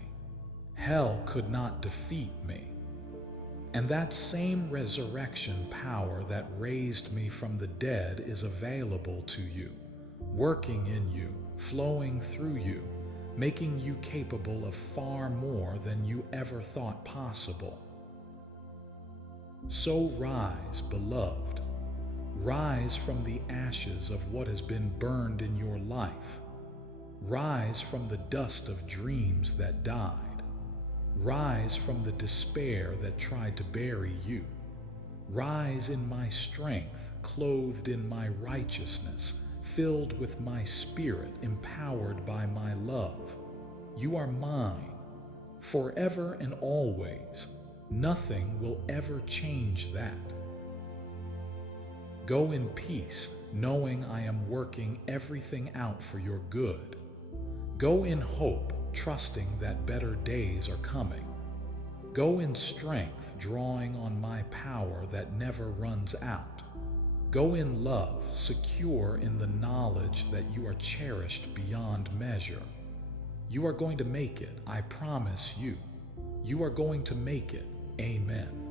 Hell could not defeat me. And that same resurrection power that raised me from the dead is available to you, working in you, flowing through you, making you capable of far more than you ever thought possible. So rise, beloved. Rise from the ashes of what has been burned in your life. Rise from the dust of dreams that died. Rise from the despair that tried to bury you. Rise in my strength, clothed in my righteousness, filled with my spirit, empowered by my love. You are mine, forever and always. Nothing will ever change that. Go in peace, knowing I am working everything out for your good. Go in hope, trusting that better days are coming. Go in strength, drawing on my power that never runs out. Go in love, secure in the knowledge that you are cherished beyond measure. You are going to make it, I promise you. You are going to make it. Amen.